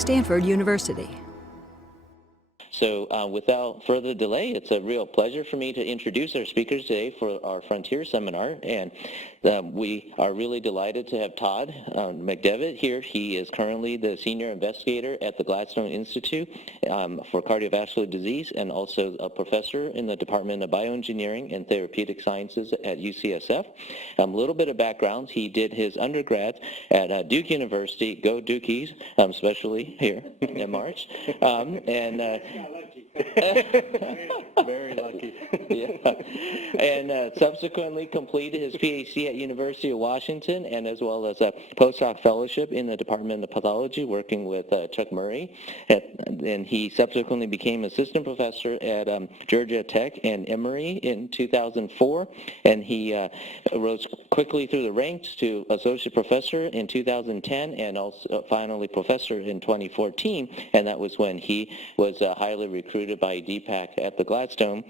Stanford University. So without further delay, it's a real pleasure for me to introduce our speakers today for our Frontier Seminar. And we are really delighted to have Todd McDevitt here. He is currently the Senior Investigator at the Gladstone Institute for Cardiovascular Disease and also a professor in the Department of Bioengineering and Therapeutic Sciences at UCSF. A little bit of background, he did his undergrad at Duke University, go Dukies, especially here in March. Very lucky. Yeah. And subsequently completed his PhD at University of Washington, and as well as a postdoc fellowship in the Department of Pathology, working with Chuck Murray. And he subsequently became assistant professor at Georgia Tech and Emory in 2004, and he rose quickly through the ranks to associate professor in 2010, and also finally professor in 2014, and that was when he was highly recruited by Deepak at the Gladstone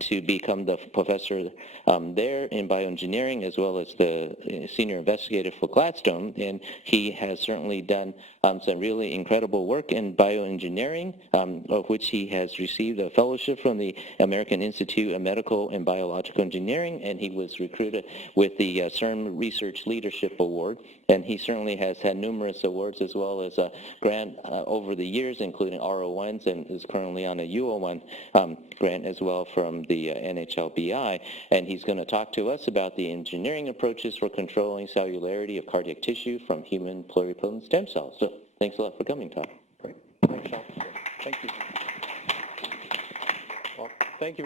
to become the professor there in bioengineering, as well as the senior investigator for Gladstone. And he has certainly done some really incredible work in bioengineering, of which he has received a fellowship from the American Institute of Medical and Biological Engineering, and he was recruited with the CERN Research Leadership Award. And he certainly has had numerous awards as well as a grant over the years, including R01s, and is currently on a U01 grant as well from the NHLBI. And he's going to talk to us about the engineering approaches for controlling cellularity of cardiac tissue from human pluripotent stem cells. So thanks a lot for coming, Todd. Great. Thanks, Sean. Thank you. Well, thank you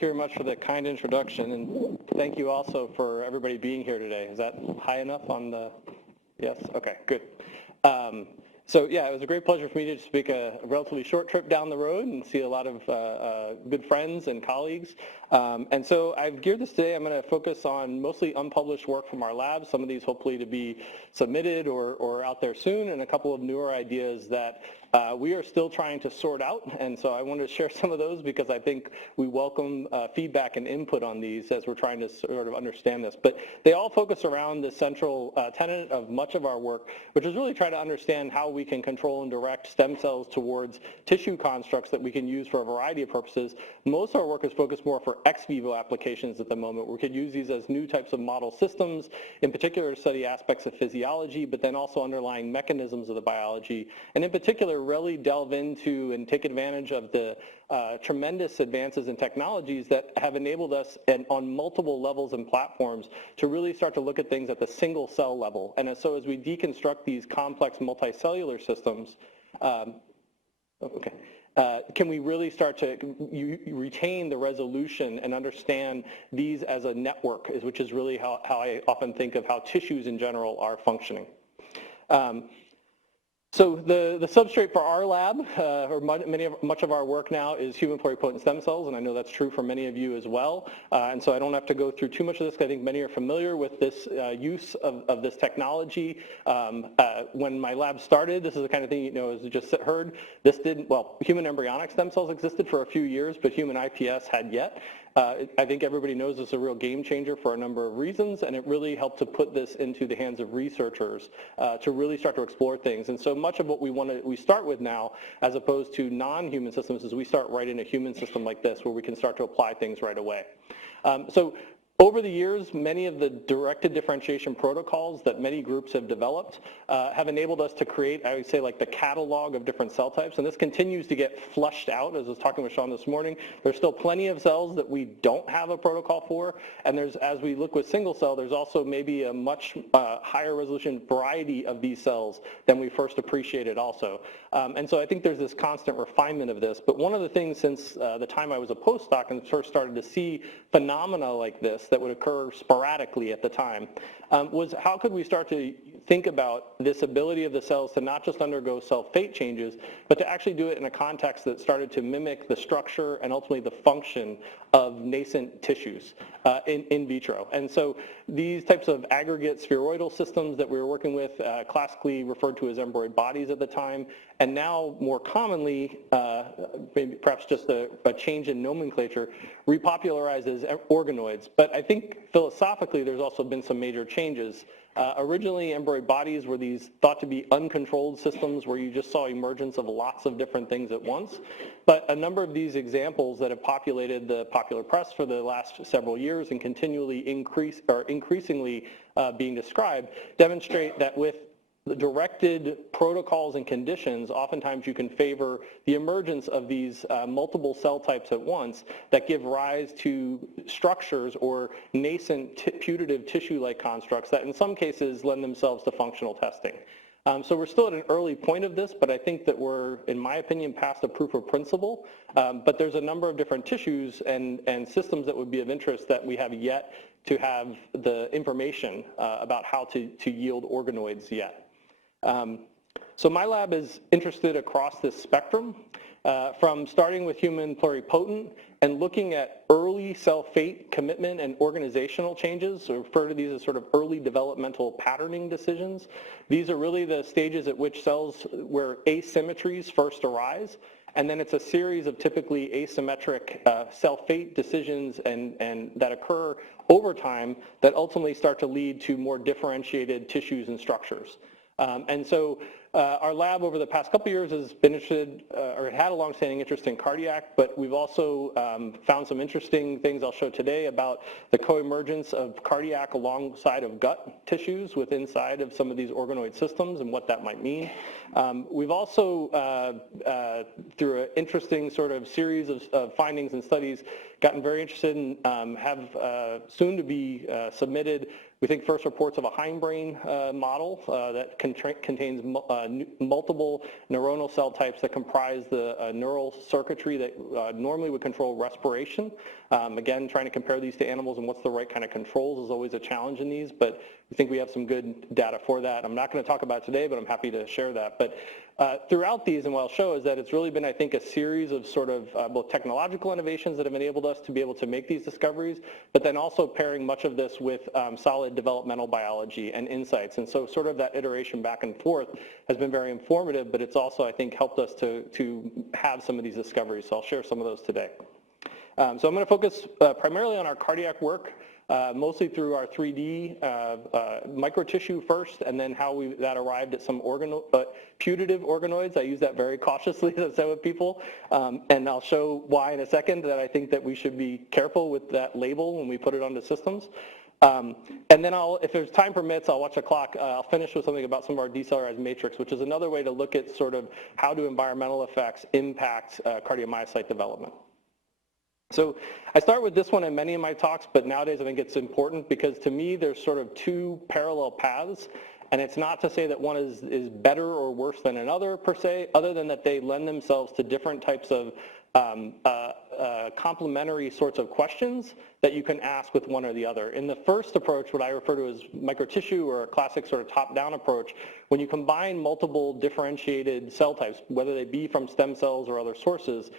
very much for the kind introduction, and thank you also for everybody being here today. Is that high enough on the? Yes? Okay, good. So yeah, it was a great pleasure for me to speak a relatively short trip down the road and see a lot of good friends and colleagues. And so I've geared this today, I'm going to focus on mostly unpublished work from our lab, some of these hopefully to be submitted or out there soon, and a couple of newer ideas that we are still trying to sort out. And so I wanted to share some of those because I think we welcome feedback and input on these as we're trying to sort of understand this. But they all focus around the central tenet of much of our work, which is really try to understand how we can control and direct stem cells towards tissue constructs that we can use for a variety of purposes. Most of our work is focused more for ex vivo applications at the moment. We could use these as new types of model systems, in particular to study aspects of physiology, but then also underlying mechanisms of the biology, and in particular really delve into and take advantage of the tremendous advances in technologies that have enabled us on multiple levels and platforms to really start to look at things at the single cell level. And so as we deconstruct these complex multicellular systems, can we really start to retain the resolution and understand these as a network, which is really how I often think of how tissues in general are functioning. So the substrate for our lab, or much of our work now, is human pluripotent stem cells, and I know that's true for many of you as well. And so I don't have to go through too much of this, because I think many are familiar with this use of this technology. When my lab started, this is the kind of thing, as you just heard, human embryonic stem cells existed for a few years, but human iPS had yet. I think everybody knows it's a real game changer for a number of reasons, and it really helped to put this into the hands of researchers to really start to explore things. And so much of what we start with now, as opposed to non-human systems, is we start right in a human system like this, where we can start to apply things right away. Over the years, many of the directed differentiation protocols that many groups have developed have enabled us to create, I would say, like the catalog of different cell types, and this continues to get flushed out. As I was talking with Sean this morning, there's still plenty of cells that we don't have a protocol for, and as we look with single cell, there's also maybe a much higher resolution variety of these cells than we first appreciated also. And so I think there's this constant refinement of this, but one of the things since the time I was a postdoc and first started to see phenomena like this that would occur sporadically at the time, was how could we start to think about this ability of the cells to not just undergo cell fate changes, but to actually do it in a context that started to mimic the structure and ultimately the function of nascent tissues in vitro. And so these types of aggregate spheroidal systems that we were working with, classically referred to as embroid bodies at the time, and now more commonly, maybe perhaps just a change in nomenclature, repopularized as organoids. But I think philosophically there's also been some major changes Originally, embryonic bodies were these thought to be uncontrolled systems where you just saw emergence of lots of different things at once. But a number of these examples that have populated the popular press for the last several years and continually increasingly being described demonstrate that with the directed protocols and conditions, oftentimes you can favor the emergence of these multiple cell types at once that give rise to structures or nascent putative tissue-like constructs that in some cases lend themselves to functional testing. So we're still at an early point of this, but I think that we're, in my opinion, past a proof of principle. But there's a number of different tissues and systems that would be of interest that we have yet to have the information about how to yield organoids yet. So my lab is interested across this spectrum, from starting with human pluripotent and looking at early cell fate commitment and organizational changes, or refer to these as sort of early developmental patterning decisions. These are really the stages at which cells where asymmetries first arise, and then it's a series of typically asymmetric cell fate decisions and that occur over time that ultimately start to lead to more differentiated tissues and structures. And so our lab over the past couple years has been interested, or had a longstanding interest in cardiac, but we've also found some interesting things I'll show today about the co-emergence of cardiac alongside of gut tissues within inside of some of these organoid systems and what that might mean. We've also, through an interesting sort of series of findings and studies, gotten very interested in, have soon to be submitted, we think, first reports of a hindbrain model that contains multiple neuronal cell types that comprise the neural circuitry that normally would control respiration. Again, trying to compare these to animals and what's the right kind of controls is always a challenge in these, but we think we have some good data for that. I'm not going to talk about it today, but I'm happy to share that. But throughout these, and what I'll show is that it's really been, I think, a series of sort of both technological innovations that have enabled us to be able to make these discoveries, but then also pairing much of this with solid developmental biology and insights. And so sort of that iteration back and forth has been very informative, but it's also, I think, helped us to have some of these discoveries. So I'll share some of those today. So I'm going to focus primarily on our cardiac work, mostly through our 3D microtissue first, and then how that arrived at some putative organoids. I use that very cautiously, as I said with people, and I'll show why in a second that I think that we should be careful with that label when we put it onto systems. And then if there's time permits, I'll watch the clock. I'll finish with something about some of our decellularized matrix, which is another way to look at sort of how do environmental effects impact cardiomyocyte development. So I start with this one in many of my talks, but nowadays I think it's important because to me there's sort of two parallel paths, and it's not to say that one is better or worse than another per se, other than that they lend themselves to different types of complementary sorts of questions that you can ask with one or the other. In the first approach, what I refer to as microtissue, or a classic sort of top-down approach, when you combine multiple differentiated cell types, whether they be from stem cells or other sources,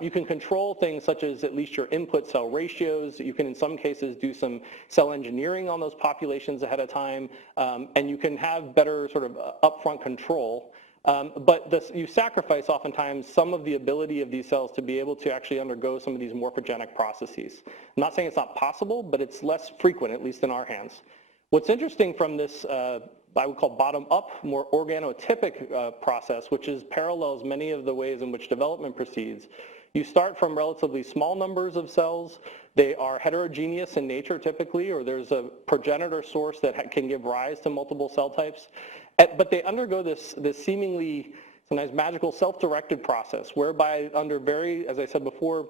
you can control things such as at least your input cell ratios. You can in some cases do some cell engineering on those populations ahead of time, and you can have better sort of upfront control. But you sacrifice oftentimes some of the ability of these cells to be able to actually undergo some of these morphogenic processes. I'm not saying it's not possible, but it's less frequent, at least in our hands. What's interesting from this, I would call bottom-up, more organotypic process, which parallels many of the ways in which development proceeds. You start from relatively small numbers of cells. They are heterogeneous in nature typically, or there's a progenitor source that can give rise to multiple cell types. But they undergo this seemingly sometimes magical self-directed process whereby under very, as I said before,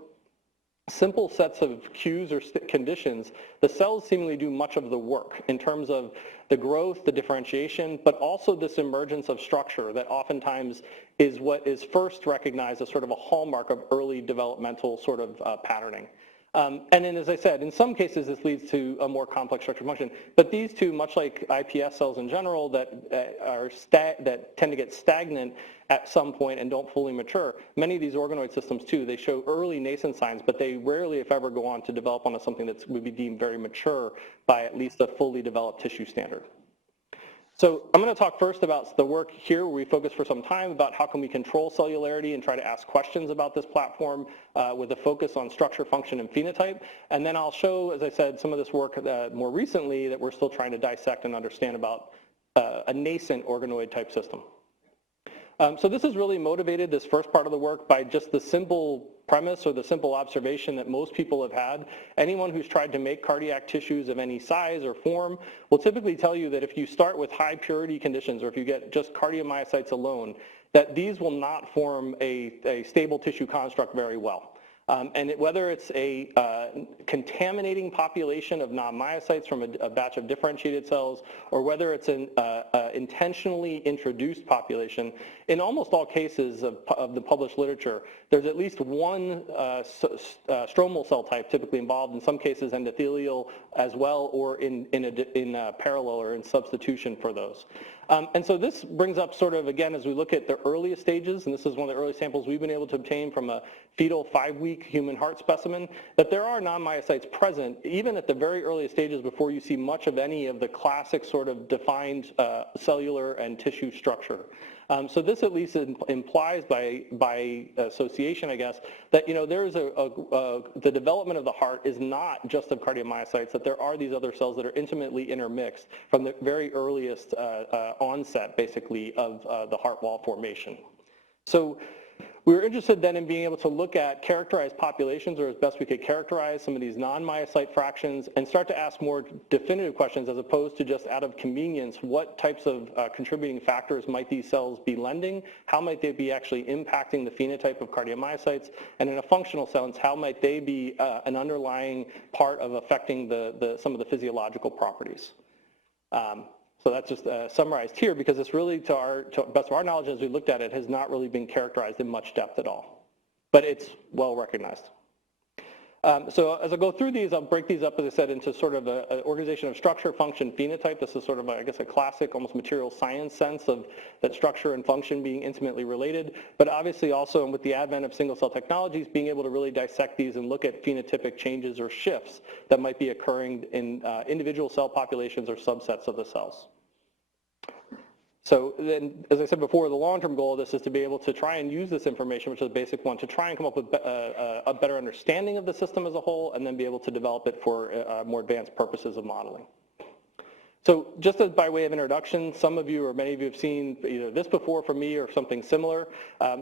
simple sets of cues or conditions, the cells seemingly do much of the work in terms of the growth, the differentiation, but also this emergence of structure that oftentimes is what is first recognized as sort of a hallmark of early developmental sort of patterning. And then, as I said, in some cases this leads to a more complex structure function, but these two, much like iPS cells in general that tend to get stagnant at some point and don't fully mature, many of these organoid systems too, they show early nascent signs, but they rarely, if ever, go on to develop onto something that would be deemed very mature by at least a fully developed tissue standard. So I'm going to talk first about the work here where we focus for some time about how can we control cellularity and try to ask questions about this platform with a focus on structure, function, and phenotype. And then I'll show, as I said, some of this work more recently that we're still trying to dissect and understand about a nascent organoid type system. So this is really motivated, this first part of the work, by just the simple premise or the simple observation that most people have had. Anyone who's tried to make cardiac tissues of any size or form will typically tell you that if you start with high purity conditions or if you get just cardiomyocytes alone, that these will not form a stable tissue construct very well. And whether it's a contaminating population of non-myocytes from a batch of differentiated cells, or whether it's an intentionally introduced population, in almost all cases of the published literature, there's at least one stromal cell type typically involved, in some cases endothelial as well, or in parallel or in substitution for those. And so this brings up sort of, again, as we look at the earliest stages, and this is one of the early samples we've been able to obtain from a fetal 5-week human heart specimen, that there are non-myocytes present, even at the very earliest stages before you see much of any of the classic sort of defined cellular and tissue structure. So this at least implies by association, I guess, that there's the development of the heart is not just of cardiomyocytes, that there are these other cells that are intimately intermixed from the very earliest onset, basically, of the heart wall formation. So we were interested then in being able to look at characterized populations, or as best we could characterize some of these non-myocyte fractions, and start to ask more definitive questions as opposed to just out of convenience, what types of contributing factors might these cells be lending, how might they be actually impacting the phenotype of cardiomyocytes, and in a functional sense, how might they be an underlying part of affecting some of the physiological properties. So that's just summarized here because it's really, to best of our knowledge as we looked at it, has not really been characterized in much depth at all. But it's well recognized. So as I go through these, I'll break these up, as I said, into sort of an organization of structure, function, phenotype. This is sort of, I guess, a classic, almost material science sense of that structure and function being intimately related. But obviously also, with the advent of single-cell technologies, being able to really dissect these and look at phenotypic changes or shifts that might be occurring in individual cell populations or subsets of the cells. So then, as I said before, the long-term goal of this is to be able to try and use this information, which is a basic one, to try and come up with a better understanding of the system as a whole, and then be able to develop it for more advanced purposes of modeling. So just as by way of introduction, some of you or many of you have seen either this before from me or something similar.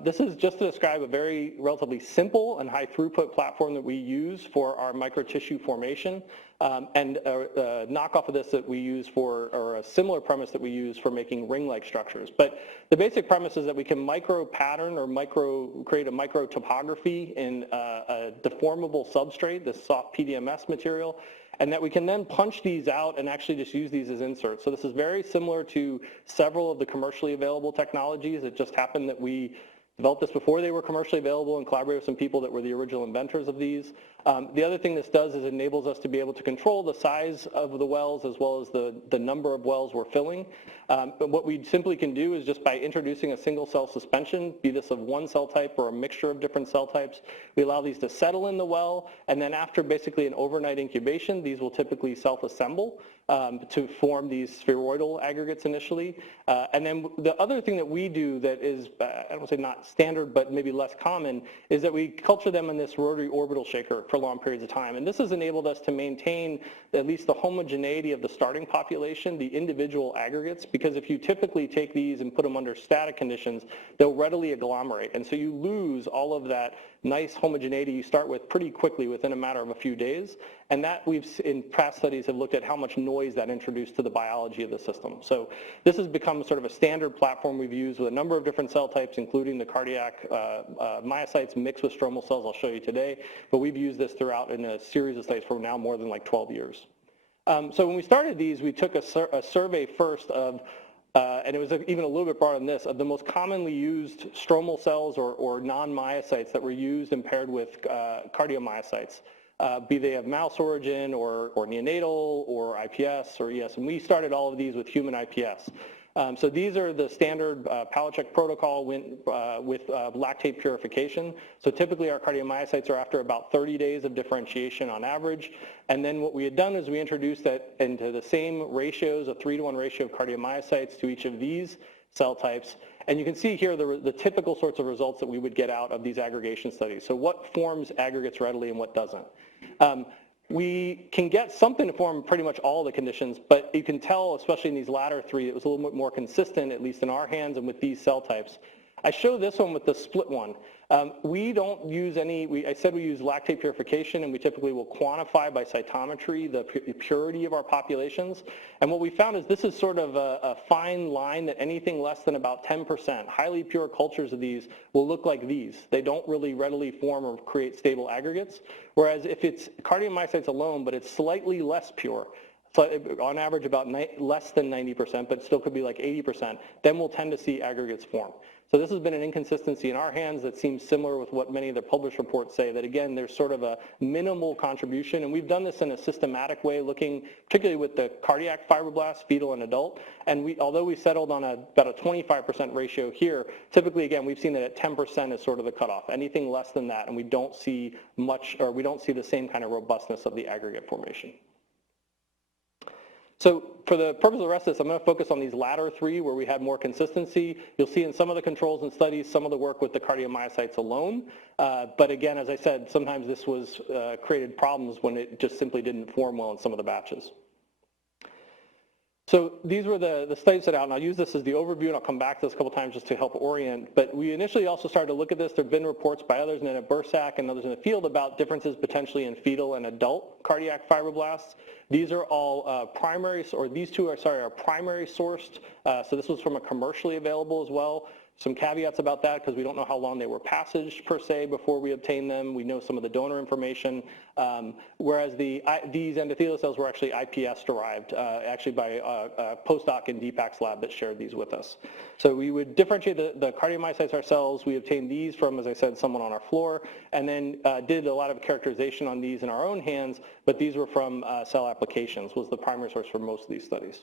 This is just to describe a very relatively simple and high throughput platform that we use for our microtissue formation, and a knockoff of this that we use for, or a similar premise that we use for making ring-like structures. But the basic premise is that we can micro-pattern or create a micro-topography in a deformable substrate, this soft PDMS material, and that we can then punch these out and actually just use these as inserts. So this is very similar to several of the commercially available technologies. It just happened that we developed this before they were commercially available and collaborated with some people that were the original inventors of these. The other thing this does is it enables us to be able to control the size of the wells as well as the number of wells we're filling. But what we simply can do is just by introducing a single cell suspension, be this of one cell type or a mixture of different cell types, we allow these to settle in the well, and then after basically an overnight incubation, these will typically self-assemble to form these spheroidal aggregates initially. And then the other thing that we do that is, I don't want to say not standard, but maybe less common, is that we culture them in this rotary orbital shaker for long periods of time. And this has enabled us to maintain at least the homogeneity of the starting population, the individual aggregates, because if you typically take these and put them under static conditions, they'll readily agglomerate. And so you lose all of that nice homogeneity you start with pretty quickly within a matter of a few days. And that we've, in past studies, have looked at how much noise that introduced to the biology of the system. So this has become sort of a standard platform we've used with a number of different cell types, including the cardiac myocytes mixed with stromal cells I'll show you today. But we've used this throughout in a series of studies for now more than like 12 years. So when we started these, we took a survey first of and it was even a little bit broader than this, of the most commonly used stromal cells or non-myocytes that were used and paired with cardiomyocytes, be they of mouse origin or neonatal or IPS or ES. And we started all of these with human IPS. So these are the standard palate check protocol with lactate purification. So typically our cardiomyocytes are after about 30 days of differentiation on average. And then what we had done is we introduced that into the same ratios, a 3-to-1 ratio of cardiomyocytes to each of these cell types. And you can see here the typical sorts of results that we would get out of these aggregation studies. So what forms aggregates readily and what doesn't. We can get something to form pretty much all the conditions, but you can tell, especially in these latter three, it was a little bit more consistent, at least in our hands and with these cell types. I show this one with the split one. We don't use any, I said we use lactate purification, and we typically will quantify by cytometry the purity of our populations. And what we found is this is sort of a fine line that anything less than about 10%, highly pure cultures of these will look like these. They don't really readily form or create stable aggregates. Whereas if it's cardiomyocytes alone, but it's slightly less pure, so on average about less than 90%, but still could be like 80%, then we'll tend to see aggregates form. So this has been an inconsistency in our hands that seems similar with what many of the published reports say, that again, there's sort of a minimal contribution, and we've done this in a systematic way, looking particularly with the cardiac fibroblasts, fetal and adult, and although we settled on about a 25% ratio here, typically again, we've seen that at 10% is sort of the cutoff. Anything less than that, and we don't see much, or we don't see the same kind of robustness of the aggregate formation. So for the purpose of the rest of this, I'm going to focus on these latter three where we had more consistency. You'll see in some of the controls and studies some of the work with the cardiomyocytes alone. But again, as I said, sometimes this was created problems when it just simply didn't form well in some of the batches. So these were the studies set out, and I'll use this as the overview, and I'll come back to this a couple times just to help orient. But we initially also started to look at this. There have been reports by others in Bursack and others in the field about differences potentially in fetal and adult cardiac fibroblasts. These are all primary, or these two are, sorry, are primary sourced. So this was from a commercially available as well. Some caveats about that because we don't know how long they were passaged per se before we obtained them. We know some of the donor information, whereas these endothelial cells were actually iPS derived, actually by a postdoc in Deepak's lab that shared these with us. So we would differentiate the cardiomyocytes ourselves. We obtained these from, as I said, someone on our floor, and then did a lot of characterization on these in our own hands, but these were from cell applications, was the primary source for most of these studies.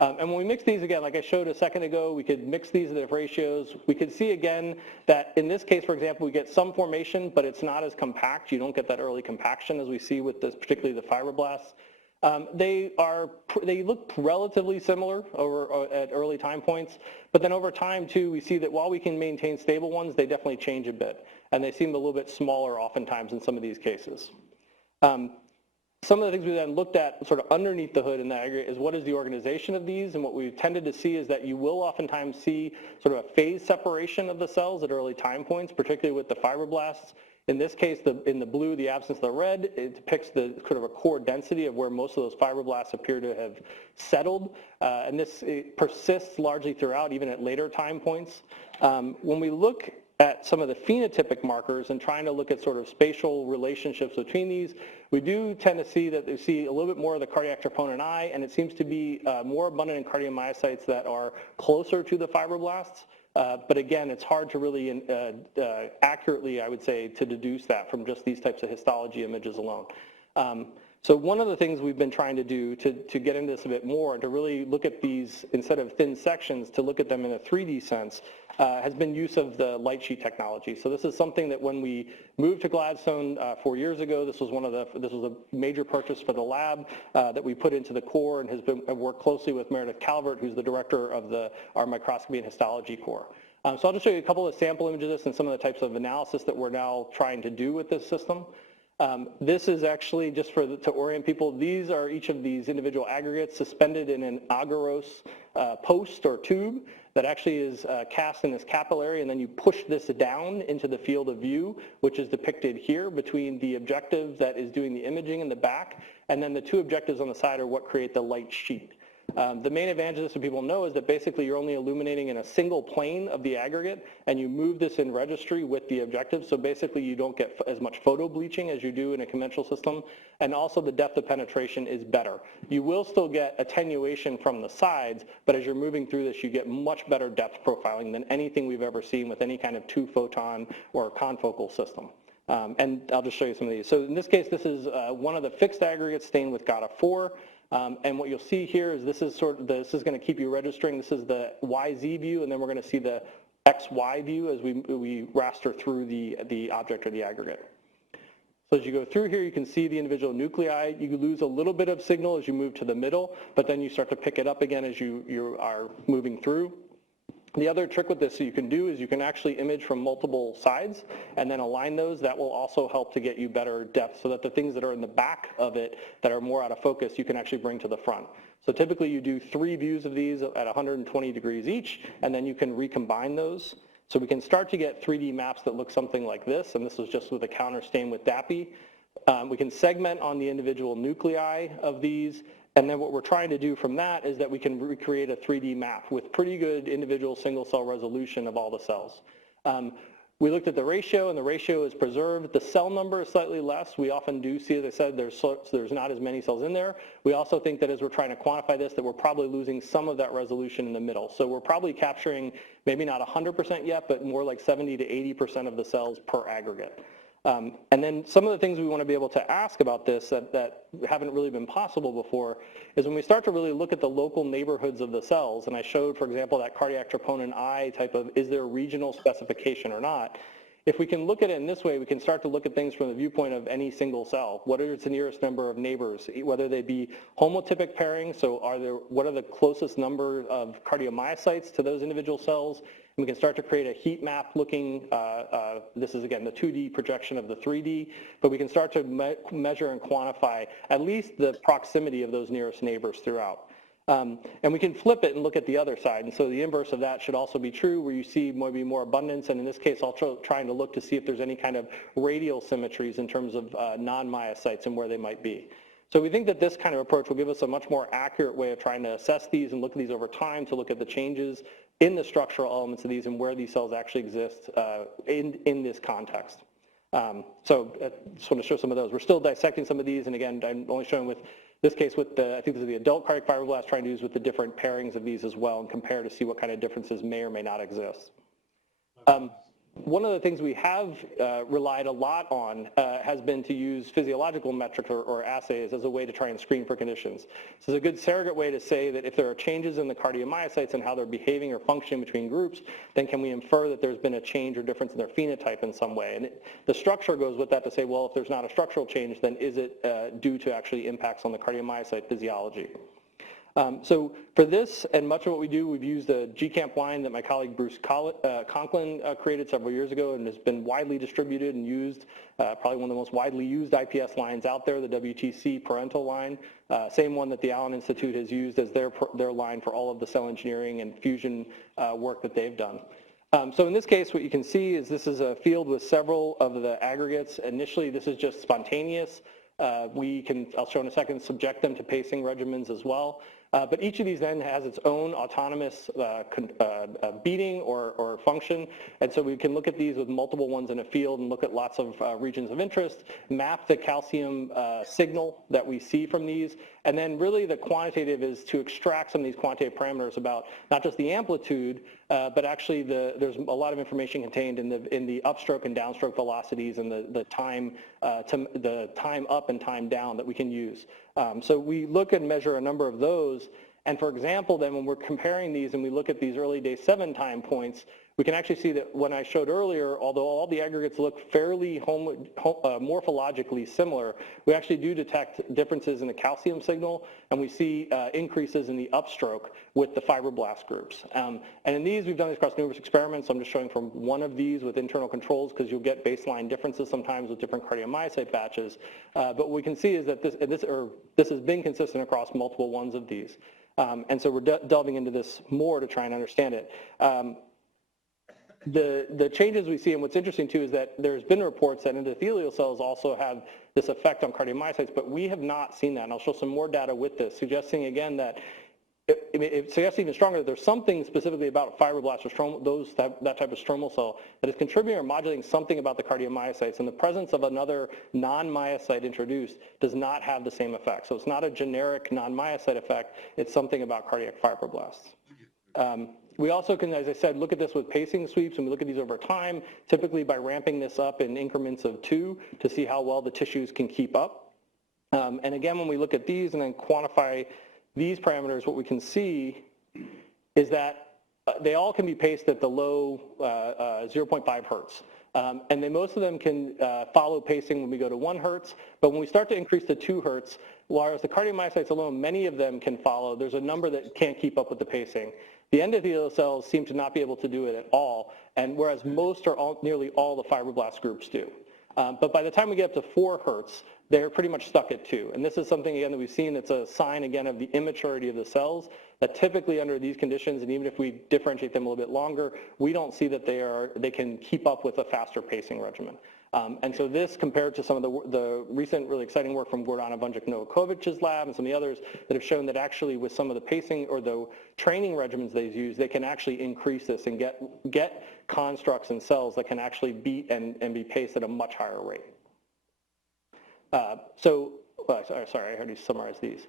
And when we mix these again, like I showed a second ago, we could mix these at different ratios. We could see again that in this case, for example, we get some formation, but it's not as compact. You don't get that early compaction as we see with this, particularly the fibroblasts. They look relatively similar at early time points, but then over time too, we see that while we can maintain stable ones, they definitely change a bit, and they seem a little bit smaller oftentimes in some of these cases. Some of the things we then looked at sort of underneath the hood in the aggregate is what is the organization of these, and what we've tended to see is that you will oftentimes see sort of a phase separation of the cells at early time points, particularly with the fibroblasts. In this case, in the blue, the absence of the red, it depicts the sort of a core density of where most of those fibroblasts appear to have settled, and this persists largely throughout, even at later time points. When we look at some of the phenotypic markers and trying to look at sort of spatial relationships between these, we do tend to see that we see a little bit more of the cardiac troponin I, and it seems to be more abundant in cardiomyocytes that are closer to the fibroblasts. But again, it's hard to really accurately, I would say, to deduce that from just these types of histology images alone. So one of the things we've been trying to do to get into this a bit more, to really look at these, instead of thin sections, to look at them in a 3D sense, has been use of the light sheet technology. So this is something that when we moved to Gladstone 4 years ago, this was a major purchase for the lab that we put into the core, and has worked closely with Meredith Calvert, who's the director of our microscopy and histology core. So I'll just show you a couple of sample images of this and some of the types of analysis that we're now trying to do with this system. This is actually, just to orient people, these are each of these individual aggregates suspended in an agarose post or tube that actually is cast in this capillary, and then you push this down into the field of view, which is depicted here between the objective that is doing the imaging in the back, and then the two objectives on the side are what create the light sheet. The main advantage of this, so people know, is that basically you're only illuminating in a single plane of the aggregate, and you move this in registry with the objective, so basically you don't get as much photo bleaching as you do in a conventional system, and also the depth of penetration is better. You will still get attenuation from the sides, but as you're moving through this, you get much better depth profiling than anything we've ever seen with any kind of two-photon or confocal system. And I'll just show you some of these. So in this case, this is one of the fixed aggregates stained with GATA4. And what you'll see here is this is this is going to keep you registering. This is the YZ view, and then we're going to see the XY view as we raster through the object or the aggregate. So as you go through here, you can see the individual nuclei. You lose a little bit of signal as you move to the middle, but then you start to pick it up again as you are moving through. The other trick with this you can do is you can actually image from multiple sides and then align those. That will also help to get you better depth so that the things that are in the back of it that are more out of focus, you can actually bring to the front. So typically you do 3 views of these at 120 degrees each, and then you can recombine those. So we can start to get 3D maps that look something like this, and this was just with a counter stain with DAPI. We can segment on the individual nuclei of these, and then what we're trying to do from that is that we can recreate a 3D map with pretty good individual single cell resolution of all the cells. We looked at the ratio, and the ratio is preserved. The cell number is slightly less. We often do see, as I said, there's not as many cells in there. We also think that as we're trying to quantify this, that we're probably losing some of that resolution in the middle. So we're probably capturing maybe not 100% yet, but more like 70 to 80% of the cells per aggregate. And then some of the things we want to be able to ask about this that haven't really been possible before is when we start to really look at the local neighborhoods of the cells, and I showed, for example, that cardiac troponin I type of, is there regional specification or not? If we can look at it in this way, we can start to look at things from the viewpoint of any single cell. What is the nearest number of neighbors, whether they be homotypic pairing, so what are the closest number of cardiomyocytes to those individual cells? And we can start to create a heat map looking, this is again the 2D projection of the 3D, but we can start to measure and quantify at least the proximity of those nearest neighbors throughout. And we can flip it and look at the other side, and so the inverse of that should also be true, where you see maybe more abundance, and in this case also trying to look to see if there's any kind of radial symmetries in terms of non-myocytes and where they might be. So we think that this kind of approach will give us a much more accurate way of trying to assess these and look at these over time to look at the changes in the structural elements of these and where these cells actually exist in this context. So I just want to show some of those. We're still dissecting some of these, and again, I'm only showing with this case with I think this is the adult cardiac fibroblast, trying to use with the different pairings of these as well and compare to see what kind of differences may or may not exist. One of the things we have relied a lot on has been to use physiological metrics or assays as a way to try and screen for conditions. This is a good surrogate way to say that if there are changes in the cardiomyocytes and how they're behaving or functioning between groups, then can we infer that there's been a change or difference in their phenotype in some way? And the structure goes with that to say, well, if there's not a structural change, then is it due to actually impacts on the cardiomyocyte physiology? So for this and much of what we do, we've used a GCamp line that my colleague Bruce Conklin created several years ago and has been widely distributed and used, probably one of the most widely used IPS lines out there, the WTC parental line, same one that the Allen Institute has used as their line for all of the cell engineering and fusion work that they've done. So in this case, what you can see is this is a field with several of the aggregates. Initially, this is just spontaneous. We can, I'll show in a second, subject them to pacing regimens as well. But each of these then has its own autonomous beating or function, and so we can look at these with multiple ones in a field and look at lots of regions of interest, map the calcium signal that we see from these, and then really the quantitative is to extract some of these quantitative parameters about not just the amplitude, but actually there's a lot of information contained in the upstroke and downstroke velocities and the time up and time down that we can use. So we look and measure a number of those, and for example then when we're comparing these and we look at these early day 7 time points, we can actually see that when I showed earlier, although all the aggregates look fairly morphologically similar, we actually do detect differences in the calcium signal, and we see increases in the upstroke with the fibroblast groups. And in these, we've done these across numerous experiments. I'm just showing from one of these with internal controls because you'll get baseline differences sometimes with different cardiomyocyte batches. But what we can see is that this has been consistent across multiple ones of these. And so we're delving into this more to try and understand it. The changes we see, and what's interesting too, is that there's been reports that endothelial cells also have this effect on cardiomyocytes, but we have not seen that, and I'll show some more data with this, suggesting again that it suggests even stronger that there's something specifically about fibroblasts or that type of stromal cell that is contributing or modulating something about the cardiomyocytes, and the presence of another non-myocyte introduced does not have the same effect. So it's not a generic non-myocyte effect, it's something about cardiac fibroblasts. We also can, as I said, look at this with pacing sweeps, and we look at these over time, typically by ramping this up in increments of 2 to see how well the tissues can keep up. And again, when we look at these and then quantify these parameters, what we can see is that they all can be paced at the low 0.5 hertz. And then most of them can follow pacing when we go to 1 hertz, but when we start to increase to 2 hertz, whereas the cardiomyocytes alone, many of them can follow, there's a number that can't keep up with the pacing. The endothelial cells seem to not be able to do it at all, and whereas most or nearly all the fibroblast groups do. But by the time we get up to 4 hertz, they're pretty much stuck at 2. And this is something, again, that we've seen that's a sign, again, of the immaturity of the cells, that typically under these conditions, and even if we differentiate them a little bit longer, we don't see that they can keep up with a faster pacing regimen. And so this, compared to some of the recent really exciting work from Gordana Vunjic-Novakovic's lab and some of the others that have shown that actually with some of the pacing or the training regimens they use, they can actually increase this and get constructs and cells that can actually beat and be paced at a much higher rate. Sorry, I already summarized these.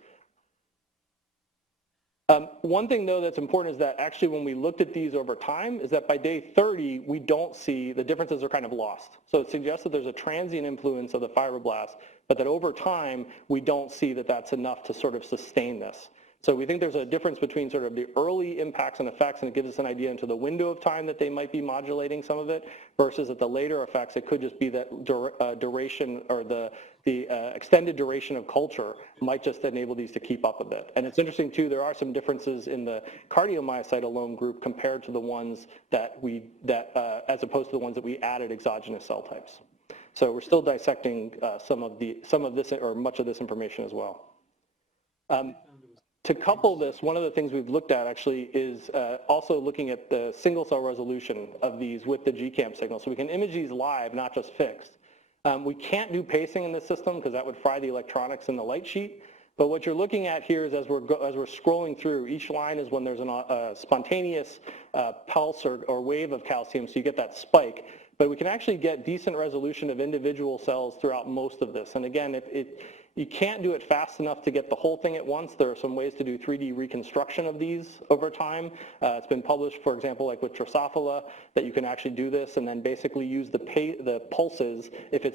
One thing, though, that's important is that actually when we looked at these over time is that by day 30, we don't see the differences are kind of lost. So it suggests that there's a transient influence of the fibroblasts, but that over time, we don't see that that's enough to sort of sustain this. So we think there's a difference between sort of the early impacts and effects, and it gives us an idea into the window of time that they might be modulating some of it, versus at the later effects, it could just be that duration or the extended duration of culture might just enable these to keep up a bit. And it's interesting too, there are some differences in the cardiomyocyte alone group compared to the ones that as opposed to the ones that we added exogenous cell types. So we're still dissecting some of this or much of this information as well. To couple this, one of the things we've looked at actually is also looking at the single cell resolution of these with the GCAM signal. So we can image these live, not just fixed. We can't do pacing in this system because that would fry the electronics in the light sheet. But what you're looking at here is as we're scrolling through, each line is when there's a spontaneous pulse or wave of calcium, so you get that spike. But we can actually get decent resolution of individual cells throughout most of this. And again, you can't do it fast enough to get the whole thing at once. There are some ways to do 3D reconstruction of these over time. It's been published, for example, like with Drosophila, that you can actually do this and then basically use the pulses if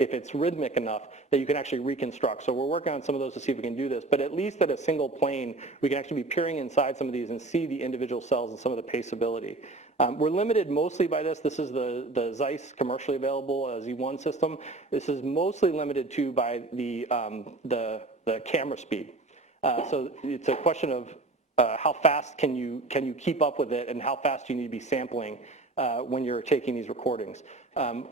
it's rhythmic enough that you can actually reconstruct. So we're working on some of those to see if we can do this, but at least at a single plane, we can actually be peering inside some of these and see the individual cells and some of the paceability. We're limited mostly by this. This is the Zeiss commercially available Z1 system. This is mostly limited to by the camera speed. So it's a question of how fast can you keep up with it and how fast do you need to be sampling when you're taking these recordings.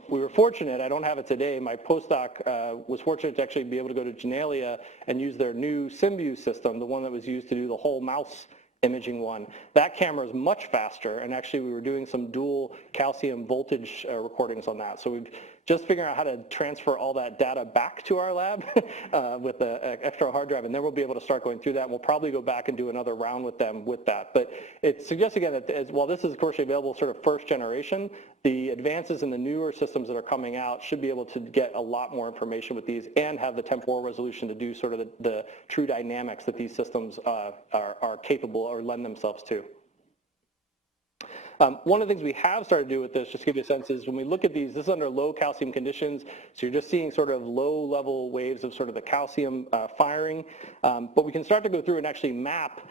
We were fortunate, I don't have it today, my postdoc was fortunate to actually be able to go to Genelia and use their new Symbiose system, the one that was used to do the whole mouse imaging one. That camera is much faster, and actually we were doing some dual calcium voltage recordings on that. So we've just figuring out how to transfer all that data back to our lab with an extra hard drive, and then we'll be able to start going through that, and we'll probably go back and do another round with them with that. But it suggests again that while this is commercially available sort of first generation, the advances in the newer systems that are coming out should be able to get a lot more information with these and have the temporal resolution to do sort of the true dynamics that these systems are capable or lend themselves to. One of the things we have started to do with this, just to give you a sense, is when we look at these, this is under low calcium conditions, so you're just seeing sort of low level waves of sort of the calcium firing, but we can start to go through and actually map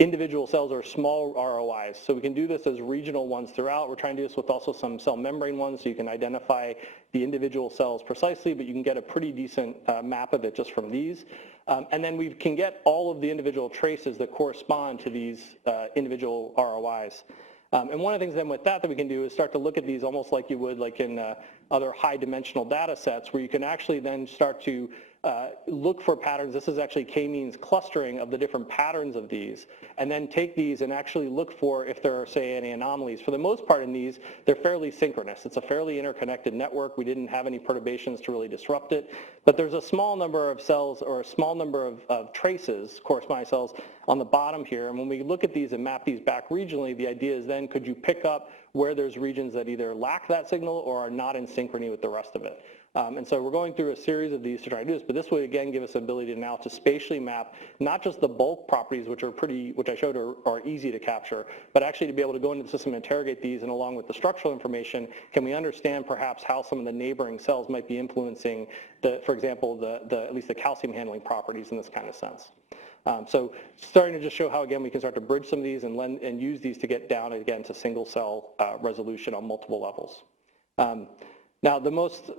individual cells or small ROIs. So we can do this as regional ones throughout. We're trying to do this with also some cell membrane ones, so you can identify the individual cells precisely, but you can get a pretty decent map of it just from these. And then we can get all of the individual traces that correspond to these individual ROIs. And one of the things then with that we can do is start to look at these almost like you would like in other high dimensional data sets, where you can actually then start to look for patterns. This is actually k-means clustering of the different patterns of these, and then take these and actually look for if there are, say, any anomalies. For the most part in these, they're fairly synchronous. It's a fairly interconnected network. We didn't have any perturbations to really disrupt it, but there's a small number of cells or a small number of traces, corresponding cells, on the bottom here, and when we look at these and map these back regionally, the idea is then could you pick up where there's regions that either lack that signal or are not in synchrony with the rest of it. And so we're going through a series of these to try to do this, but this would again give us the ability now to spatially map not just the bulk properties, which I showed are easy to capture, but actually to be able to go into the system and interrogate these, and along with the structural information, can we understand perhaps how some of the neighboring cells might be influencing, for example, at least the calcium handling properties in this kind of sense. So starting to just show how, again, we can start to bridge some of these and use these to get down, again, to single cell resolution on multiple levels. Now, the most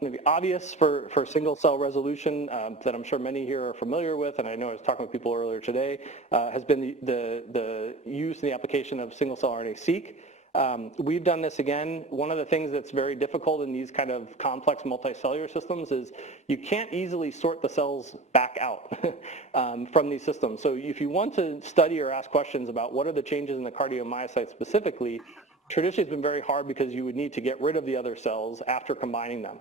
maybe obvious for single cell resolution that I'm sure many here are familiar with, and I know I was talking with people earlier today, has been the use and the application of single cell RNA-Seq. We've done this again. One of the things that's very difficult in these kind of complex multicellular systems is you can't easily sort the cells back out from these systems. So if you want to study or ask questions about what are the changes in the cardiomyocytes specifically, traditionally it's been very hard because you would need to get rid of the other cells after combining them.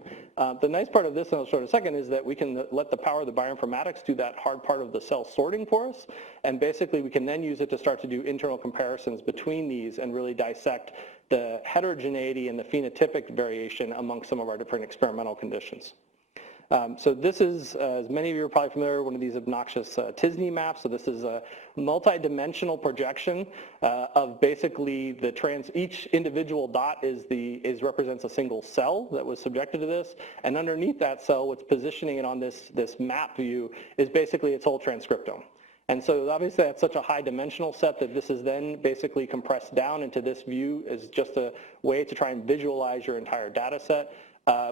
The nice part of this, and I'll show in a second, is that we can let the power of the bioinformatics do that hard part of the cell sorting for us, and basically we can then use it to start to do internal comparisons between these and really dissect the heterogeneity and the phenotypic variation among some of our different experimental conditions. So this is, as many of you are probably familiar, one of these obnoxious t-SNE maps. So this is a multi-dimensional projection of basically each individual dot represents a single cell that was subjected to this, and underneath that cell, what's positioning it on this map view is basically its whole transcriptome. And so obviously that's such a high dimensional set that this is then basically compressed down into this view as just a way to try and visualize your entire data set.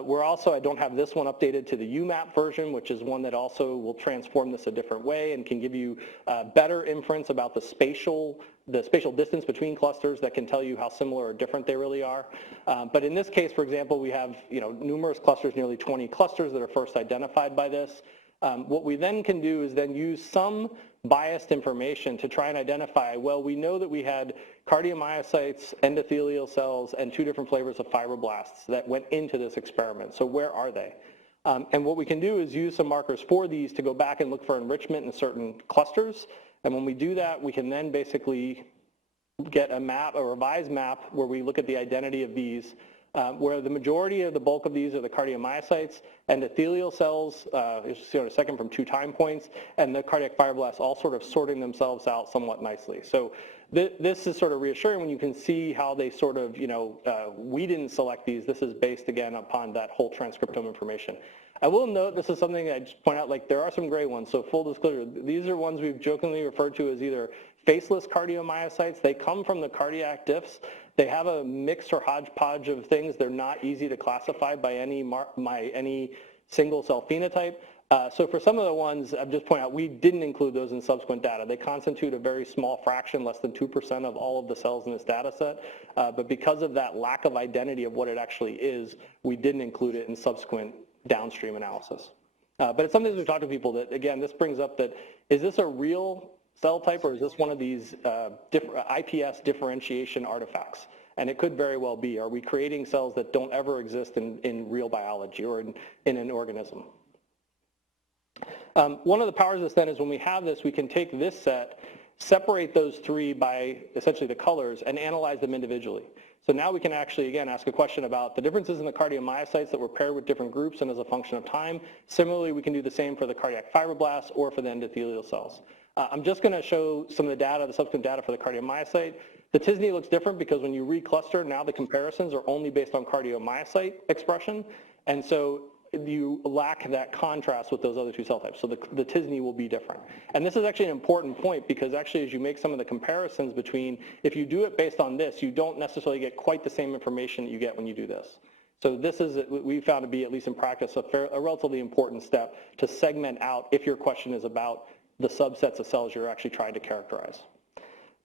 We're also, I don't have this one updated to the UMAP version, which is one that also will transform this a different way and can give you better inference about the spatial distance between clusters that can tell you how similar or different they really are. But in this case, for example, we have numerous clusters, nearly 20 clusters that are first identified by this. What we then can do is then use some biased information to try and identify, well, we know that we had cardiomyocytes, endothelial cells, and 2 different flavors of fibroblasts that went into this experiment. So where are they? And what we can do is use some markers for these to go back and look for enrichment in certain clusters. And when we do that, we can then basically get a map, a revised map, where we look at the identity of these, where the majority of the bulk of these are the cardiomyocytes, endothelial cells, you'll see in a second from 2 time points, and the cardiac fibroblasts all sort of sorting themselves out somewhat nicely. So this is sort of reassuring when you can see how they sort of, we didn't select these. This is based, again, upon that whole transcriptome information. I will note, this is something I just point out, like there are some gray ones, so full disclosure, these are ones we've jokingly referred to as either faceless cardiomyocytes. They come from the cardiac diffs. They have a mix or hodgepodge of things. They're not easy to classify by any single cell phenotype. So for some of the ones, I'll just point out, we didn't include those in subsequent data. They constitute a very small fraction, less than 2% of all of the cells in this data set. But because of that lack of identity of what it actually is, we didn't include it in subsequent downstream analysis. But it's something that we've talked to people that, again, this brings up that, is this a real cell type, or is this one of these IPS differentiation artifacts? And it could very well be. Are we creating cells that don't ever exist in real biology or in an organism? One of the powers of this then is when we have this, we can take this set, separate those 3 by essentially the colors, and analyze them individually. So now we can actually, again, ask a question about the differences in the cardiomyocytes that were paired with different groups and as a function of time. Similarly, we can do the same for the cardiac fibroblasts or for the endothelial cells. I'm just going to show some of the data, the subsequent data for the cardiomyocyte. The t-SNE looks different because when you recluster, now the comparisons are only based on cardiomyocyte expression, and so you lack that contrast with those other 2 cell types. So the t-SNE will be different. And this is actually an important point because actually as you make some of the comparisons between, if you do it based on this, you don't necessarily get quite the same information that you get when you do this. So this is, we found to be, at least in practice, a relatively important step to segment out if your question is about the subsets of cells you're actually trying to characterize.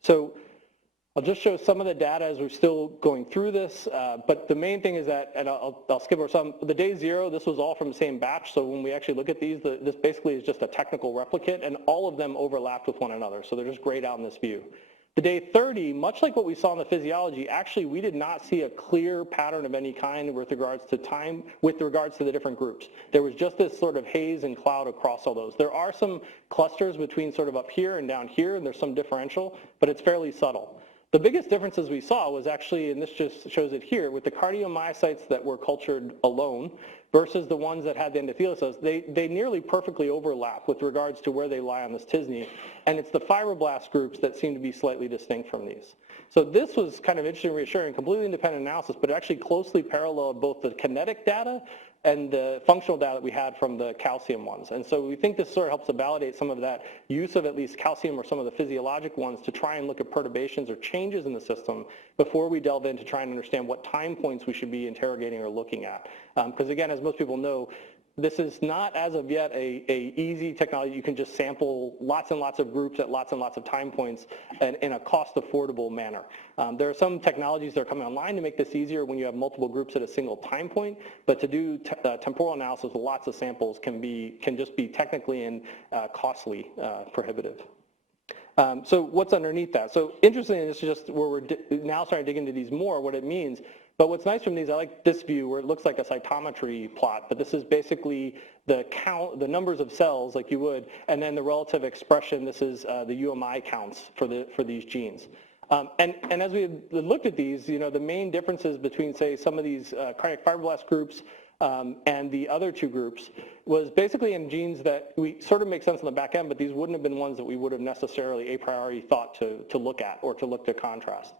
So I'll just show some of the data as we're still going through this, but the main thing is that, and I'll skip over some, the day 0, this was all from the same batch, so when we actually look at these, this basically is just a technical replicate, and all of them overlapped with one another, so they're just grayed out in this view. The day 30, much like what we saw in the physiology, actually we did not see a clear pattern of any kind with regards to time, with regards to the different groups. There was just this sort of haze and cloud across all those. There are some clusters between sort of up here and down here, and there's some differential, but it's fairly subtle. The biggest differences we saw was actually, and this just shows it here, with the cardiomyocytes that were cultured alone versus the ones that had the endothelial cells, they nearly perfectly overlap with regards to where they lie on this t-SNE, and it's the fibroblast groups that seem to be slightly distinct from these. So this was kind of interesting, reassuring, completely independent analysis, but it actually closely paralleled both the kinetic data and the functional data that we had from the calcium ones. And so we think this sort of helps to validate some of that use of at least calcium or some of the physiologic ones to try and look at perturbations or changes in the system before we delve in to try and understand what time points we should be interrogating or looking at. Because again, as most people know, this is not, as of yet, a easy technology. You can just sample lots and lots of groups at lots and lots of time points and in a cost-affordable manner. There are some technologies that are coming online to make this easier when you have multiple groups at a single time point, but to do temporal analysis with lots of samples can just be technically and costly, prohibitive. So what's underneath that? So interestingly, this is just where we're now starting to dig into these more, what it means. But what's nice from these, I like this view where it looks like a cytometry plot, but this is basically the count, the numbers of cells like you would, and then the relative expression, this is the UMI counts for these genes. And as we looked at these, you know, the main differences between, say, some of these cardiac fibroblast groups and the other two groups was basically in genes that we sort of make sense on the back end, but these wouldn't have been ones that we would have necessarily a priori thought to look at or to look to contrast.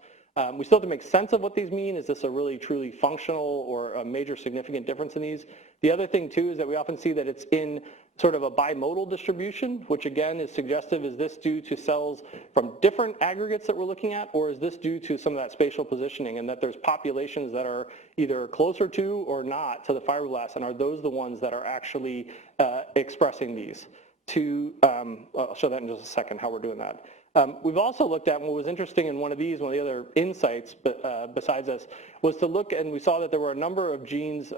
We still have to make sense of what these mean. Is this a really truly functional or a major significant difference in these? The other thing too is that we often see that it's in sort of a bimodal distribution, which again is suggestive. Is this due to cells from different aggregates that we're looking at, or is this due to some of that spatial positioning and that there's populations that are either closer to or not to the fibroblasts, and are those the ones that are actually expressing these? I'll show that in just a second, how we're doing that. We've also looked at, what was interesting in one of the other insights besides this, was to look, and we saw that there were a number of genes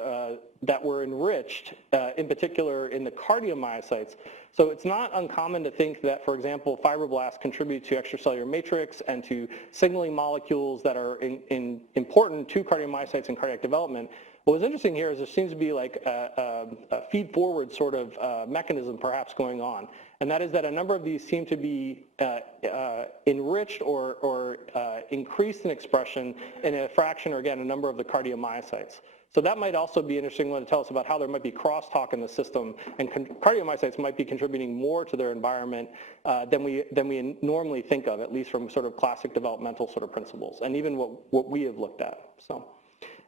that were enriched, in particular in the cardiomyocytes. So it's not uncommon to think that, for example, fibroblasts contribute to extracellular matrix and to signaling molecules that are important to cardiomyocytes and cardiac development. What was interesting here is there seems to be like a feed-forward sort of mechanism perhaps going on, and that is that a number of these seem to be enriched or increased in expression in a fraction, or again, a number of the cardiomyocytes. So that might also be an interesting one to tell us about how there might be crosstalk in the system, and cardiomyocytes might be contributing more to their environment than we normally think of, at least from sort of classic developmental sort of principles, and even what we have looked at. So.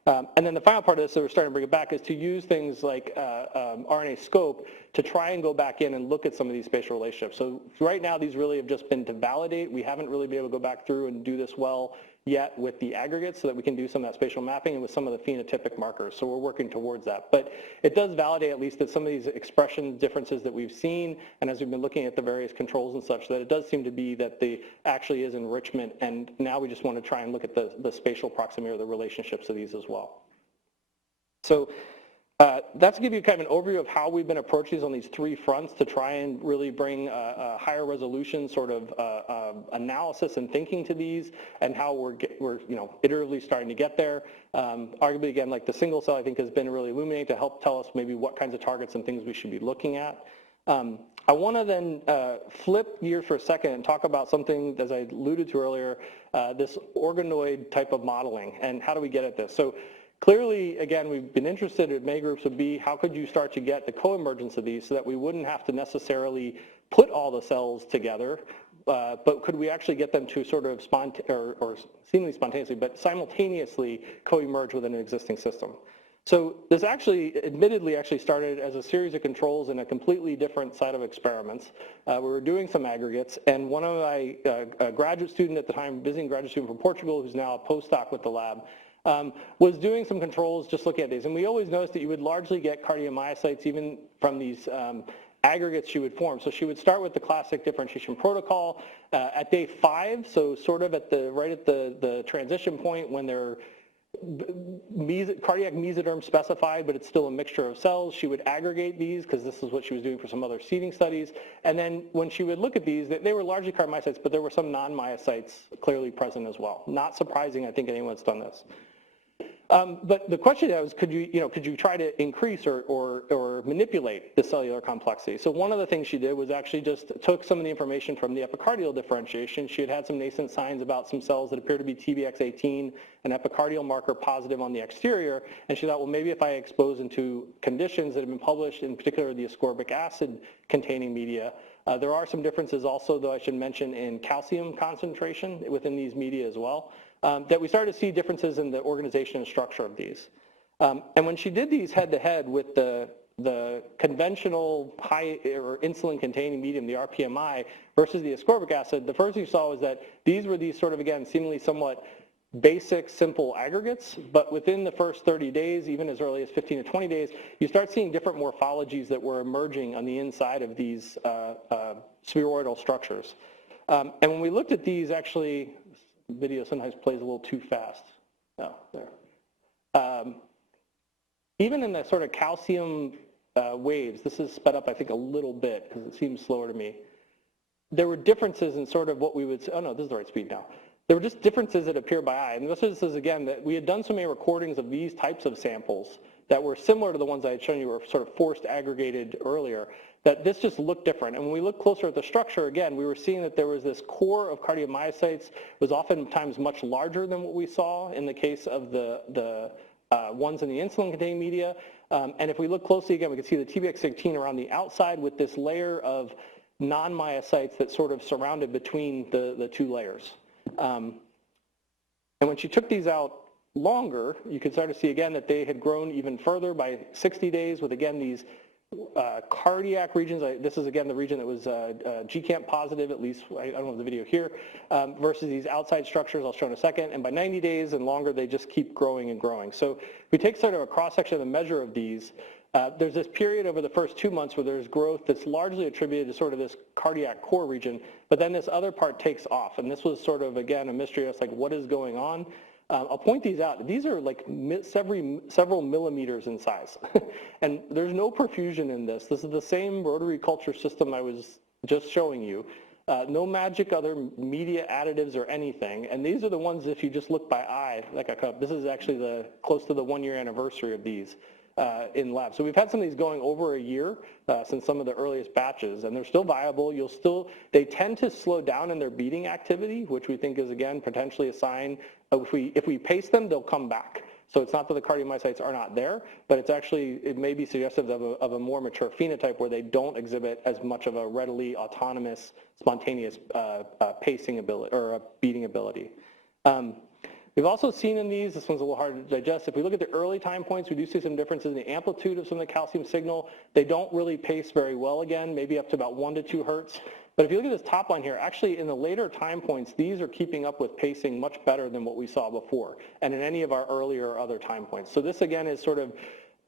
And then the final part of this that we're starting to bring it back is to use things like RNA-Scope to try and go back in and look at some of these spatial relationships. So right now these really have just been to validate. We haven't really been able to go back through and do this well yet with the aggregates so that we can do some of that spatial mapping and with some of the phenotypic markers. So we're working towards that. But it does validate at least that some of these expression differences that we've seen, and as we've been looking at the various controls and such, that it does seem to be that there actually is enrichment, and now we just want to try and look at the spatial proximity or the relationships of these as well. So that's to give you kind of an overview of how we've been approaching these on these three fronts to try and really bring a higher resolution sort of analysis and thinking to these, and how we're iteratively starting to get there. Arguably, again, like the single cell, I think has been really illuminating to help tell us maybe what kinds of targets and things we should be looking at. I want to then flip gears for a second and talk about something, as I alluded to earlier, this organoid type of modeling, and how do we get at this. So clearly, again, we've been interested in many groups would be how could you start to get the co-emergence of these so that we wouldn't have to necessarily put all the cells together, but could we actually get them to sort of seemingly spontaneously, but simultaneously co-emerge within an existing system. So this admittedly started as a series of controls in a completely different set of experiments. We were doing some aggregates, and one of my graduate student at the time, visiting graduate student from Portugal, who's now a postdoc with the lab, was doing some controls just looking at these. And we always noticed that you would largely get cardiomyocytes even from these aggregates she would form. So she would start with the classic differentiation protocol at day 5, so sort of right at the transition point when they're cardiac mesoderm specified, but it's still a mixture of cells. She would aggregate these because this is what she was doing for some other seeding studies. And then when she would look at these, they were largely cardiomyocytes, but there were some non-myocytes clearly present as well. Not surprising, I think anyone's done this. But the question was, could you try to increase or manipulate the cellular complexity? So one of the things she did was actually just took some of the information from the epicardial differentiation. She had some nascent signs about some cells that appear to be TBX18, an epicardial marker positive on the exterior, and she thought, well, maybe if I expose into conditions that have been published, in particular the ascorbic acid-containing media, there are some differences also, though I should mention, in calcium concentration within these media as well. That we started to see differences in the organization and structure of these. And when she did these head-to-head with the conventional high or insulin-containing medium, the RPMI, versus the ascorbic acid, the first thing you saw was that these were these sort of, again, seemingly somewhat basic, simple aggregates, but within the first 30 days, even as early as 15 to 20 days, you start seeing different morphologies that were emerging on the inside of these spheroidal structures. And when we looked at these, actually, video sometimes plays a little too fast. Oh, there. Even in the sort of calcium waves, this is sped up, I think, a little bit because it seems slower to me. There were differences in sort of what we would say, oh no, this is the right speed now. There were just differences that appear by eye. And this is, again, that we had done so many recordings of these types of samples that were similar to the ones I had shown you were sort of forced aggregated earlier, that this just looked different. And when we look closer at the structure, again, we were seeing that there was this core of cardiomyocytes was oftentimes much larger than what we saw in the case of the ones in the insulin-containing media. And if we look closely again, we can see the TBX18 around the outside with this layer of non-myocytes that sort of surrounded between the two layers. And when she took these out longer, you could start to see again that they had grown even further by 60 days with, again, these cardiac regions. This is, again, the region that was GCAMP positive, at least, I don't have the video here, versus these outside structures I'll show in a second. And by 90 days and longer, they just keep growing and growing. So if we take sort of a cross-section of the measure of these, there's this period over the first 2 months where there's growth that's largely attributed to sort of this cardiac core region, but then this other part takes off. And this was sort of, again, a mystery. It's like, what is going on? I'll point these out. These are like several millimeters in size. And there's no perfusion in this. This is the same rotary culture system I was just showing you. No magic other media additives or anything. And these are the ones, if you just look by eye, like this is actually close to the 1-year anniversary of these in lab. So we've had some of these going over a year since some of the earliest batches, and they're still viable. They tend to slow down in their beating activity, which we think is, again, potentially a sign of if we pace them, they'll come back. So it's not that the cardiomyocytes are not there, but it may be suggestive of a more mature phenotype where they don't exhibit as much of a readily autonomous, spontaneous pacing ability or beating ability. We've also seen in these, this one's a little hard to digest, if we look at the early time points, we do see some differences in the amplitude of some of the calcium signal. They don't really pace very well again, maybe up to about 1 to 2 hertz. But if you look at this top line here, actually in the later time points, these are keeping up with pacing much better than what we saw before, and in any of our earlier or other time points. So this again is sort of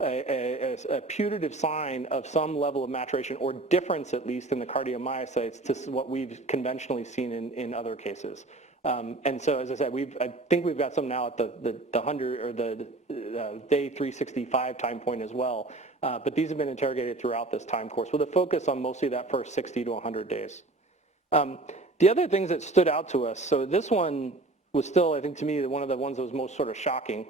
a putative sign of some level of maturation or difference, at least in the cardiomyocytes, to what we've conventionally seen in other cases. And so, as I said, I think we've got some now at the 100 or the day 365 time point as well. But these have been interrogated throughout this time course with a focus on mostly that first 60 to 100 days. The other things that stood out to us, so this one was still, I think, to me, one of the ones that was most sort of shocking.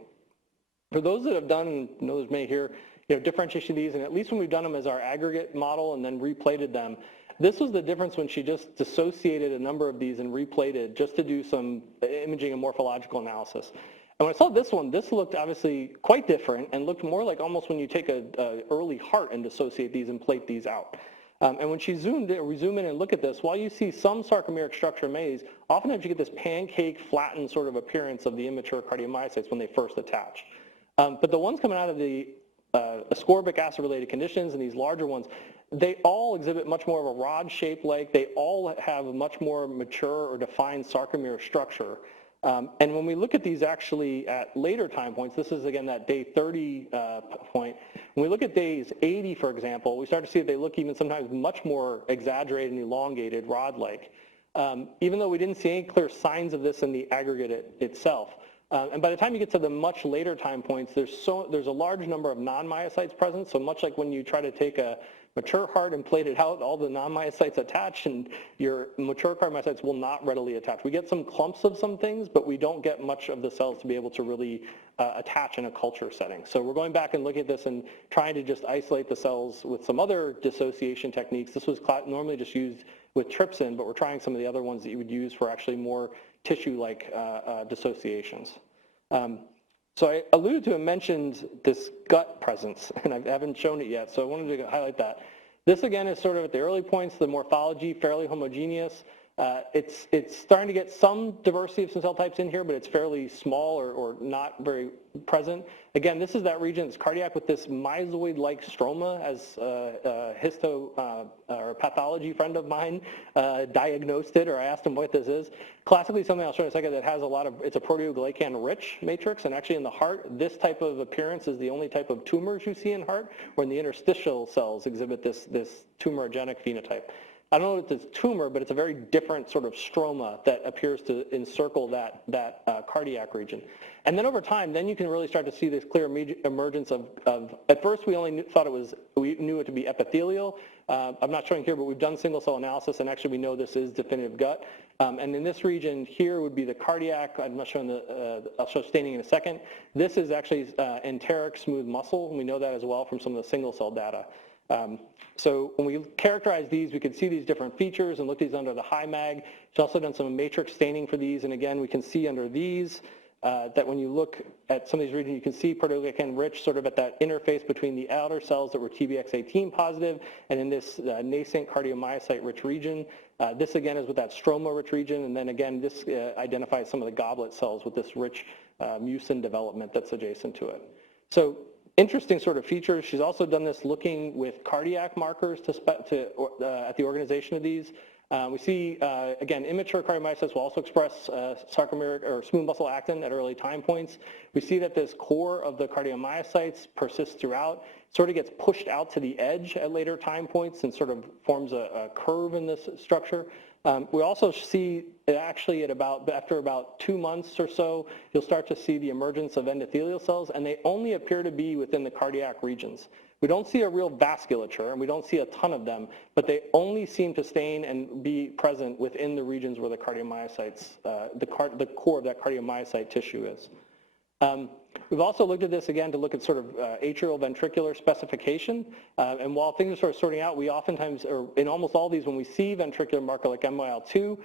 For those that have done, and I know there's many here, differentiation of these, and at least when we've done them as our aggregate model and then replated them, this was the difference when she just dissociated a number of these and replated just to do some imaging and morphological analysis. And when I saw this one, this looked obviously quite different and looked more like almost when you take a early heart and dissociate these and plate these out. And when we zoom in and look at this, while you see some sarcomeric structure maze, oftentimes you get this pancake flattened sort of appearance of the immature cardiomyocytes when they first attach. But the ones coming out of the ascorbic acid-related conditions and these larger ones, they all exhibit much more of a rod shape like, they all have a much more mature or defined sarcomere structure. And when we look at these actually at later time points, this is again that day 30 point, when we look at days 80, for example, we start to see that they look even sometimes much more exaggerated and elongated, rod-like, even though we didn't see any clear signs of this in the aggregate itself. And by the time you get to the much later time points, there's a large number of non-myocytes present, so much like when you try to take a mature heart and plate it out, all the non-myocytes attach, and your mature cardiomyocytes will not readily attach. We get some clumps of some things, but we don't get much of the cells to be able to really attach in a culture setting. So we're going back and looking at this and trying to just isolate the cells with some other dissociation techniques. This was normally just used with trypsin, but we're trying some of the other ones that you would use for actually more tissue-like dissociations. So I alluded to and mentioned this gut presence, and I haven't shown it yet, so I wanted to highlight that. This, again, is sort of at the early points, the morphology, fairly homogeneous. It's starting to get some diversity of some cell types in here, but it's fairly small or not very present. Again, this is that region that's cardiac with this myxoid-like stroma, as a or pathology friend of mine diagnosed it, or I asked him what this is. Classically, something I'll show in a second that has it's a proteoglycan-rich matrix, and actually in the heart, this type of appearance is the only type of tumors you see in heart, when the interstitial cells exhibit this tumorigenic phenotype. I don't know if it's a tumor, but it's a very different sort of stroma that appears to encircle that cardiac region. And then over time, then you can really start to see this clear emergence of at first we only we knew it to be epithelial. I'm not showing here, but we've done single cell analysis, and actually we know this is definitive gut. And in this region here would be the cardiac. I'm not showing I'll show staining in a second. This is actually enteric smooth muscle, and we know that as well from some of the single cell data. So when we characterize these, we could see these different features and look these under the HiMag. She's also done some matrix staining for these, and again, we can see under these that when you look at some of these regions, you can see proteoglycan-rich sort of at that interface between the outer cells that were TBX18 positive and in this nascent cardiomyocyte-rich region. This again is with that stroma-rich region, and then again, this identifies some of the goblet cells with this rich mucin development that's adjacent to it. So interesting sort of features. She's also done this looking with cardiac markers at the organization of these. We see, again, immature cardiomyocytes will also express sarcomeric or smooth muscle actin at early time points. We see that this core of the cardiomyocytes persists throughout, sort of gets pushed out to the edge at later time points and sort of forms a curve in this structure. We also see actually after about 2 months or so, you'll start to see the emergence of endothelial cells, and they only appear to be within the cardiac regions. We don't see a real vasculature, and we don't see a ton of them, but they only seem to stain and be present within the regions where the cardiomyocytes, the core of that cardiomyocyte tissue is. We've also looked at this again to look at sort of atrial ventricular specification, and while things are sort of sorting out, we oftentimes, or in almost all these, when we see ventricular marker like MYL2,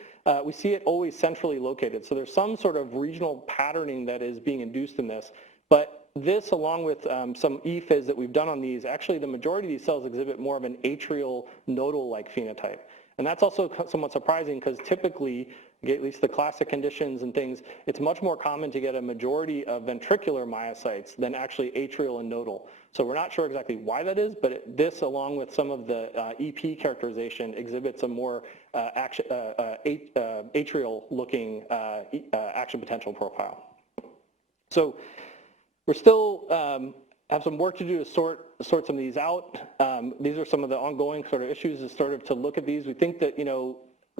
we see it always centrally located. So there's some sort of regional patterning that is being induced in this, but this, along with some ePhys that we've done on these, actually the majority of these cells exhibit more of an atrial nodal-like phenotype. And that's also somewhat surprising because typically, at least the classic conditions and things, it's much more common to get a majority of ventricular myocytes than actually atrial and nodal. So we're not sure exactly why that is, but this, along with some of the EP characterization, exhibits a more atrial-looking action potential profile. So we're still have some work to do to sort some of these out. These are some of the ongoing sort of issues is sort of to look at these. We think that,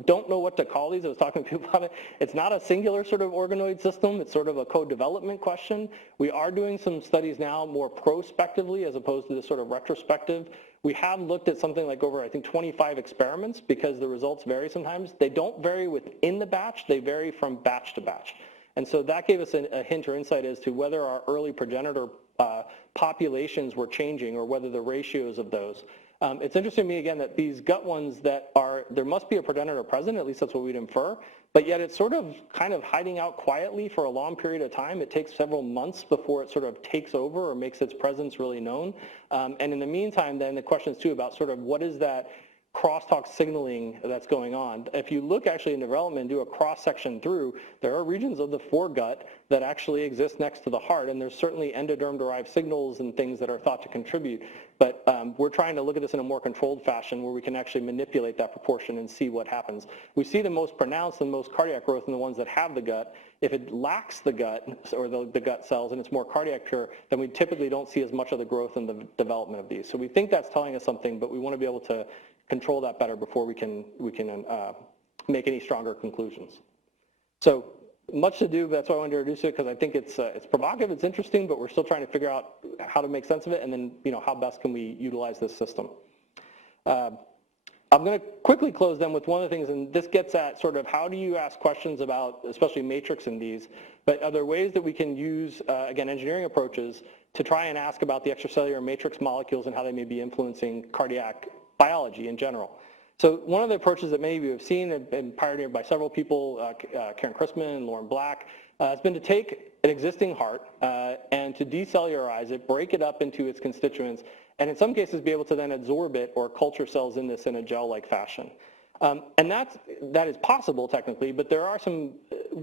don't know what to call these. I was talking to people about it. It's not a singular sort of organoid system. It's sort of a co-development question. We are doing some studies now more prospectively as opposed to this sort of retrospective. We have looked at something like over, I think, 25 experiments because the results vary sometimes. They don't vary within the batch. They vary from batch to batch. And so that gave us a hint or insight as to whether our early progenitor populations were changing or whether the ratios of those. It's interesting to me, again, that these gut ones there must be a progenitor present, at least that's what we'd infer, but yet it's sort of kind of hiding out quietly for a long period of time. It takes several months before it sort of takes over or makes its presence really known. And in the meantime, then the questions too about sort of what is that crosstalk signaling that's going on. If you look actually in development and do a cross-section through, there are regions of the foregut that actually exist next to the heart, and there's certainly endoderm-derived signals and things that are thought to contribute. But we're trying to look at this in a more controlled fashion where we can actually manipulate that proportion and see what happens. We see the most pronounced and most cardiac growth in the ones that have the gut. If it lacks the gut or the gut cells and it's more cardiac pure, then we typically don't see as much of the growth and the development of these. So we think that's telling us something, but we want to be able to control that better before we can make any stronger conclusions. So much to do, but that's why I wanted to introduce it, because I think it's provocative, it's interesting, but we're still trying to figure out how to make sense of it, and then how best can we utilize this system. I'm going to quickly close then with one of the things, and this gets at sort of how do you ask questions about, especially matrix in these, but are there ways that we can use, again, engineering approaches to try and ask about the extracellular matrix molecules and how they may be influencing cardiac biology in general. So one of the approaches that many of you have seen have been pioneered by several people, Karen Chrisman and Lauren Black, has been to take an existing heart and to decellularize it, break it up into its constituents, and in some cases be able to then absorb it or culture cells in this in a gel-like fashion. And that is possible technically, but there are some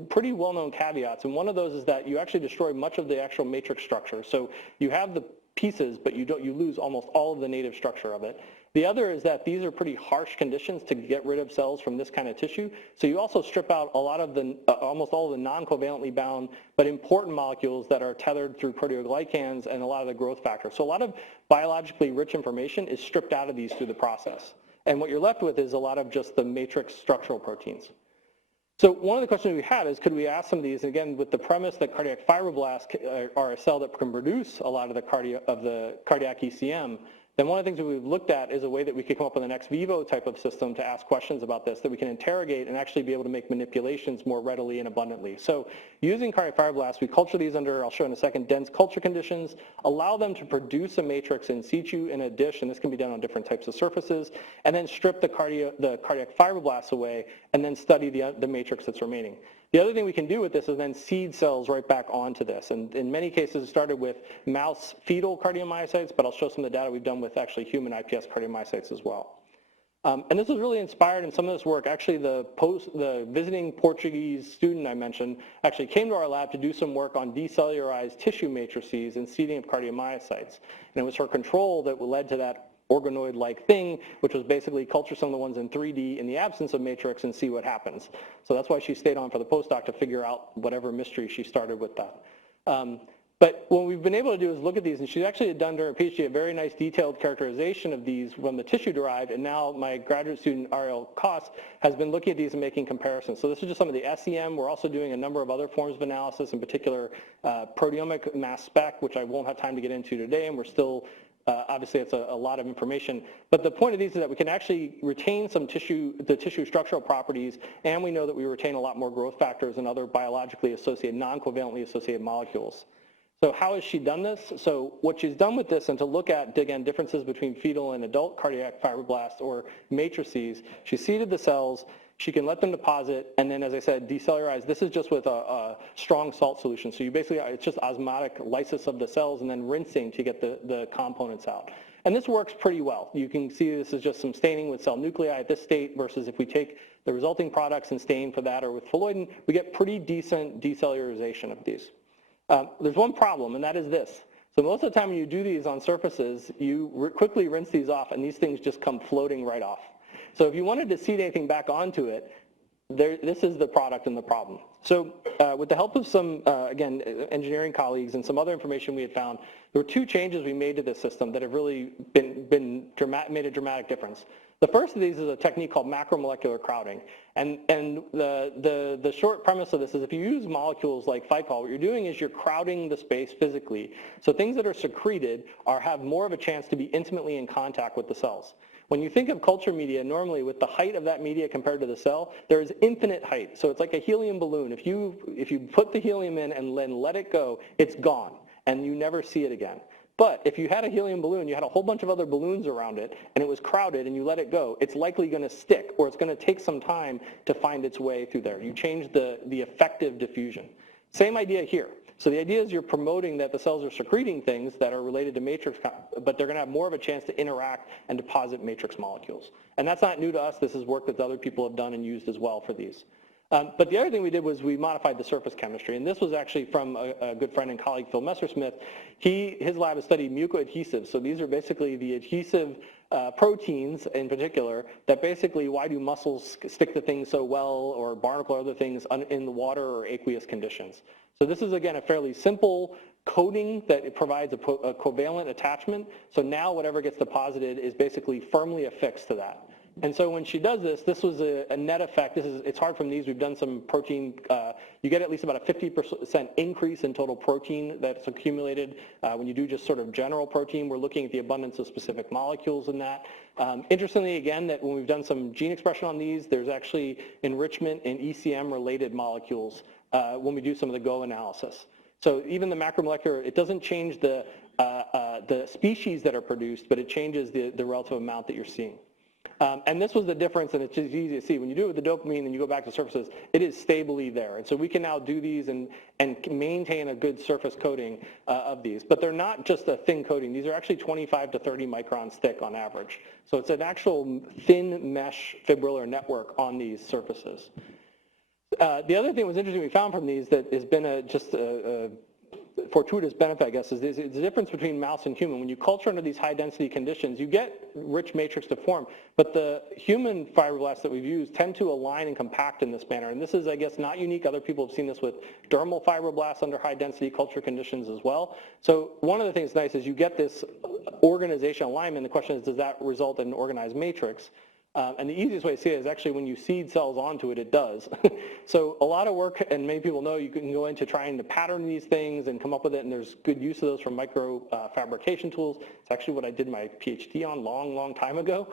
pretty well-known caveats, and one of those is that you actually destroy much of the actual matrix structure. So you have the pieces, but you lose almost all of the native structure of it. The other is that these are pretty harsh conditions to get rid of cells from this kind of tissue. So you also strip out a lot of the, almost all of the non-covalently bound, but important molecules that are tethered through proteoglycans and a lot of the growth factors. So a lot of biologically rich information is stripped out of these through the process. And what you're left with is a lot of just the matrix structural proteins. So one of the questions we had is, could we ask some of these, again, with the premise that cardiac fibroblasts are a cell that can produce a lot of the cardiac ECM, then one of the things that we've looked at is a way that we could come up with an ex vivo type of system to ask questions about this, that we can interrogate and actually be able to make manipulations more readily and abundantly. So using cardiac fibroblasts, we culture these under, I'll show in a second, dense culture conditions, allow them to produce a matrix in situ in a dish, and this can be done on different types of surfaces, and then strip the cardiac fibroblasts away, and then study the matrix that's remaining. The other thing we can do with this is then seed cells right back onto this. And in many cases, it started with mouse fetal cardiomyocytes, but I'll show some of the data we've done with actually human iPS cardiomyocytes as well. And this was really inspired in some of this work. Actually, the visiting Portuguese student I mentioned actually came to our lab to do some work on decellularized tissue matrices and seeding of cardiomyocytes. And it was her control that led to that organoid-like thing, which was basically culture some of the ones in 3D in the absence of matrix and see what happens. So that's why she stayed on for the postdoc to figure out whatever mystery she started with that. But what we've been able to do is look at these, and she actually had done during her PhD a very nice detailed characterization of these from the tissue-derived, and now my graduate student, Ariel Koss, has been looking at these and making comparisons. So this is just some of the SEM. We're also doing a number of other forms of analysis, in particular proteomic mass spec, which I won't have time to get into today, and we're still obviously, it's a lot of information, but the point of these is that we can actually retain the tissue structural properties, and we know that we retain a lot more growth factors and other biologically associated, non-covalently associated molecules. So how has she done this? So what she's done with this, and to look at, again, differences between fetal and adult cardiac fibroblasts or matrices, she seeded the cells, she can let them deposit, and then, as I said, decellularize. This is just with a strong salt solution. So you basically, it's just osmotic lysis of the cells and then rinsing to get the components out. And this works pretty well. You can see this is just some staining with cell nuclei at this state versus if we take the resulting products and stain for that or with phalloidin, we get pretty decent decellularization of these. There's one problem, and that is this. So most of the time when you do these on surfaces, you quickly rinse these off, and these things just come floating right off. So if you wanted to seed anything back onto it, this is the product and the problem. So with the help of some, again, engineering colleagues and some other information we had found, there were two changes we made to this system that have really made a dramatic difference. The first of these is a technique called macromolecular crowding. And the short premise of this is if you use molecules like phycol, what you're doing is you're crowding the space physically. So things that are secreted have more of a chance to be intimately in contact with the cells. When you think of culture media, normally with the height of that media compared to the cell, there is infinite height. So it's like a helium balloon. If you put the helium in and then let it go, it's gone, and you never see it again. But if you had a helium balloon, you had a whole bunch of other balloons around it, and it was crowded, and you let it go, it's likely going to stick, or it's going to take some time to find its way through there. You change the effective diffusion. Same idea here. So the idea is you're promoting that the cells are secreting things that are related to matrix, but they're going to have more of a chance to interact and deposit matrix molecules. And that's not new to us. This is work that other people have done and used as well for these. But the other thing we did was we modified the surface chemistry, and this was actually from a good friend and colleague, Phil Messersmith. His lab has studied mucoadhesives, so these are basically the adhesive proteins in particular that basically, why do mussels stick to things so well, or barnacle or other things in the water or aqueous conditions. So this is, again, a fairly simple coating that it provides a covalent attachment, so now whatever gets deposited is basically firmly affixed to that. And so when she does this, this was a net effect. It's hard from these. We've done some protein. You get at least about a 50% increase in total protein that's accumulated. When you do just sort of general protein, we're looking at the abundance of specific molecules in that. Interestingly, again, that when we've done some gene expression on these, there's actually enrichment in ECM-related molecules when we do some of the Go analysis. So even the macromolecular, it doesn't change the species that are produced, but it changes the relative amount that you're seeing. And this was the difference, and it's just easy to see. When you do it with the dopamine and you go back to surfaces, it is stably there. And so we can now do these and maintain a good surface coating of these. But they're not just a thin coating. These are actually 25 to 30 microns thick on average. So it's an actual thin mesh fibrillar network on these surfaces. The other thing that was interesting we found from these that has been just a fortuitous benefit, I guess, is the difference between mouse and human. When you culture under these high density conditions, you get rich matrix to form, but the human fibroblasts that we've used tend to align and compact in this manner. And this is, I guess, not unique. Other people have seen this with dermal fibroblasts under high density culture conditions as well. So one of the things nice is you get this organization alignment. The question is, does that result in an organized matrix? And the easiest way to see it is actually when you seed cells onto it, it does. So a lot of work, and many people know you can go into trying to pattern these things and come up with it, and there's good use of those from micro fabrication topologies. It's actually what I did my PhD on long time ago,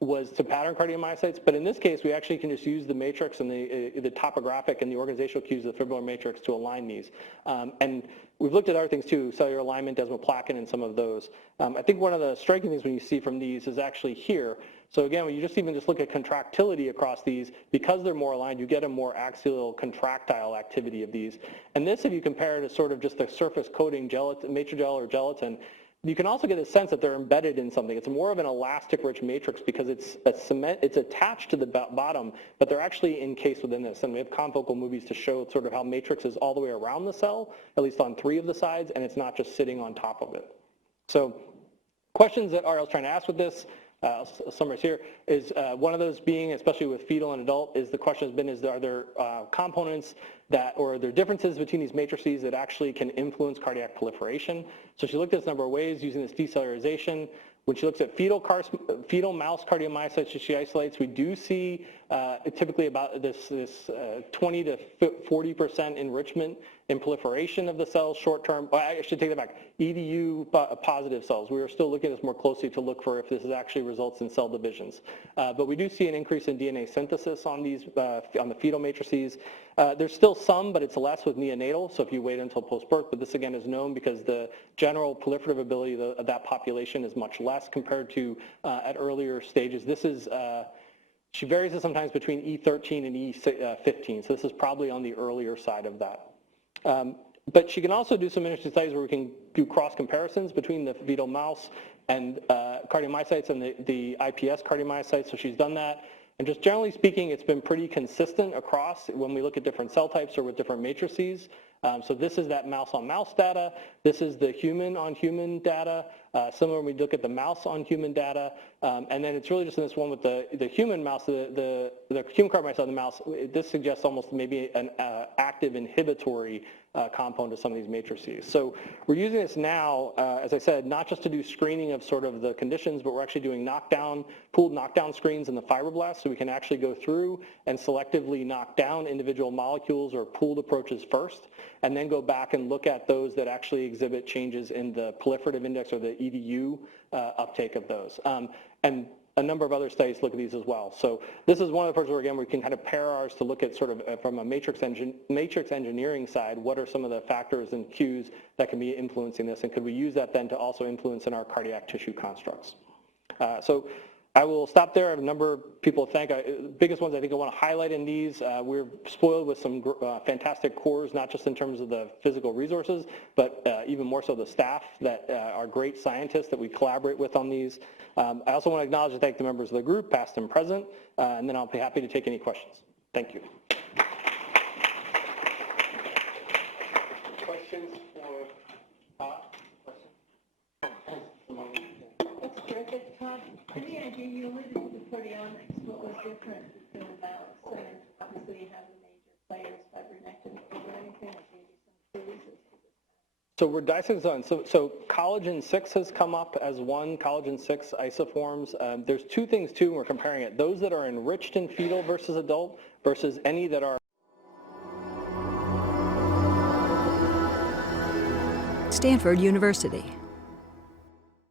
was to pattern cardiomyocytes. But in this case, we actually can just use the matrix and the topographic and the organizational cues of the fibrillar matrix to align these. And we've looked at other things too, cellular alignment, desmoplakin, and some of those. I think one of the striking things when you see from these is actually here. So again, when you even look at contractility across these, because they're more aligned, you get a more axial contractile activity of these. And this, if you compare it to sort of just the surface coating gelatin, matrigel or gelatin, you can also get a sense that they're embedded in something. It's more of an elastic-rich matrix because it's attached to the bottom, but they're actually encased within this. And we have confocal movies to show sort of how matrix is all the way around the cell, at least on 3 of the sides, and it's not just sitting on top of it. So questions that RL's trying to ask with this, summarize here, is one of those being, especially with fetal and adult, is the question has been, are there components that, or are there differences between these matrices that actually can influence cardiac proliferation? So she looked at this number of ways using this decellularization. When she looks at fetal mouse cardiomyocytes, she isolates, we do see typically about this 20 to 40% enrichment in proliferation of the cells short term. I should take that back. EDU positive cells. We are still looking at this more closely to look for if this actually results in cell divisions. But we do see an increase in DNA synthesis on these, on the fetal matrices. There's still some, but it's less with neonatal, so if you wait until post-birth, but this again is known because the general proliferative ability of that population is much less compared to at earlier stages. This is, she varies it sometimes between E13 and E15, so this is probably on the earlier side of that. But she can also do some interesting studies where we can do cross comparisons between the fetal mouse and cardiomyocytes and the IPS cardiomyocytes, so she's done that. And just generally speaking, it's been pretty consistent across when we look at different cell types or with different matrices. So this is that mouse-on-mouse data. This is the human-on-human data. Similar when we look at the mouse-on-human data. And then it's really just in this one with the human mouse, the human cardiomyocyte on the mouse. This suggests almost maybe an active inhibitory component of some of these matrices. So we're using this now, as I said, not just to do screening of sort of the conditions, but we're actually doing pooled knockdown screens in the fibroblasts, so we can actually go through and selectively knock down individual molecules or pooled approaches first, and then go back and look at those that actually exhibit changes in the proliferative index or the EDU uptake of those. And a number of other studies look at these as well. So this is one of the parts where, again, we can kind of pair ours to look at sort of from a matrix engineering side, what are some of the factors and cues that can be influencing this, and could we use that then to also influence in our cardiac tissue constructs? So I will stop there. I have a number of people to thank. The biggest ones I think I want to highlight in these, we're spoiled with some fantastic cores, not just in terms of the physical resources, but even more so the staff that are great scientists that we collaborate with on these. I also want to acknowledge and thank the members of the group, past and present, and then I'll be happy to take any questions. Thank you. Questions for Todd? That's terrific, Todd. Any idea, you alluded to the proteomics, what was different between the mouse and obviously you have the major players, fibronectin, is there anything that gave you some clues as to this? So we're dissecting zones. So collagen 6 has come up as one, collagen 6 isoforms. There's two things too when we're comparing it. Those that are enriched in fetal versus adult versus any that are. Stanford University.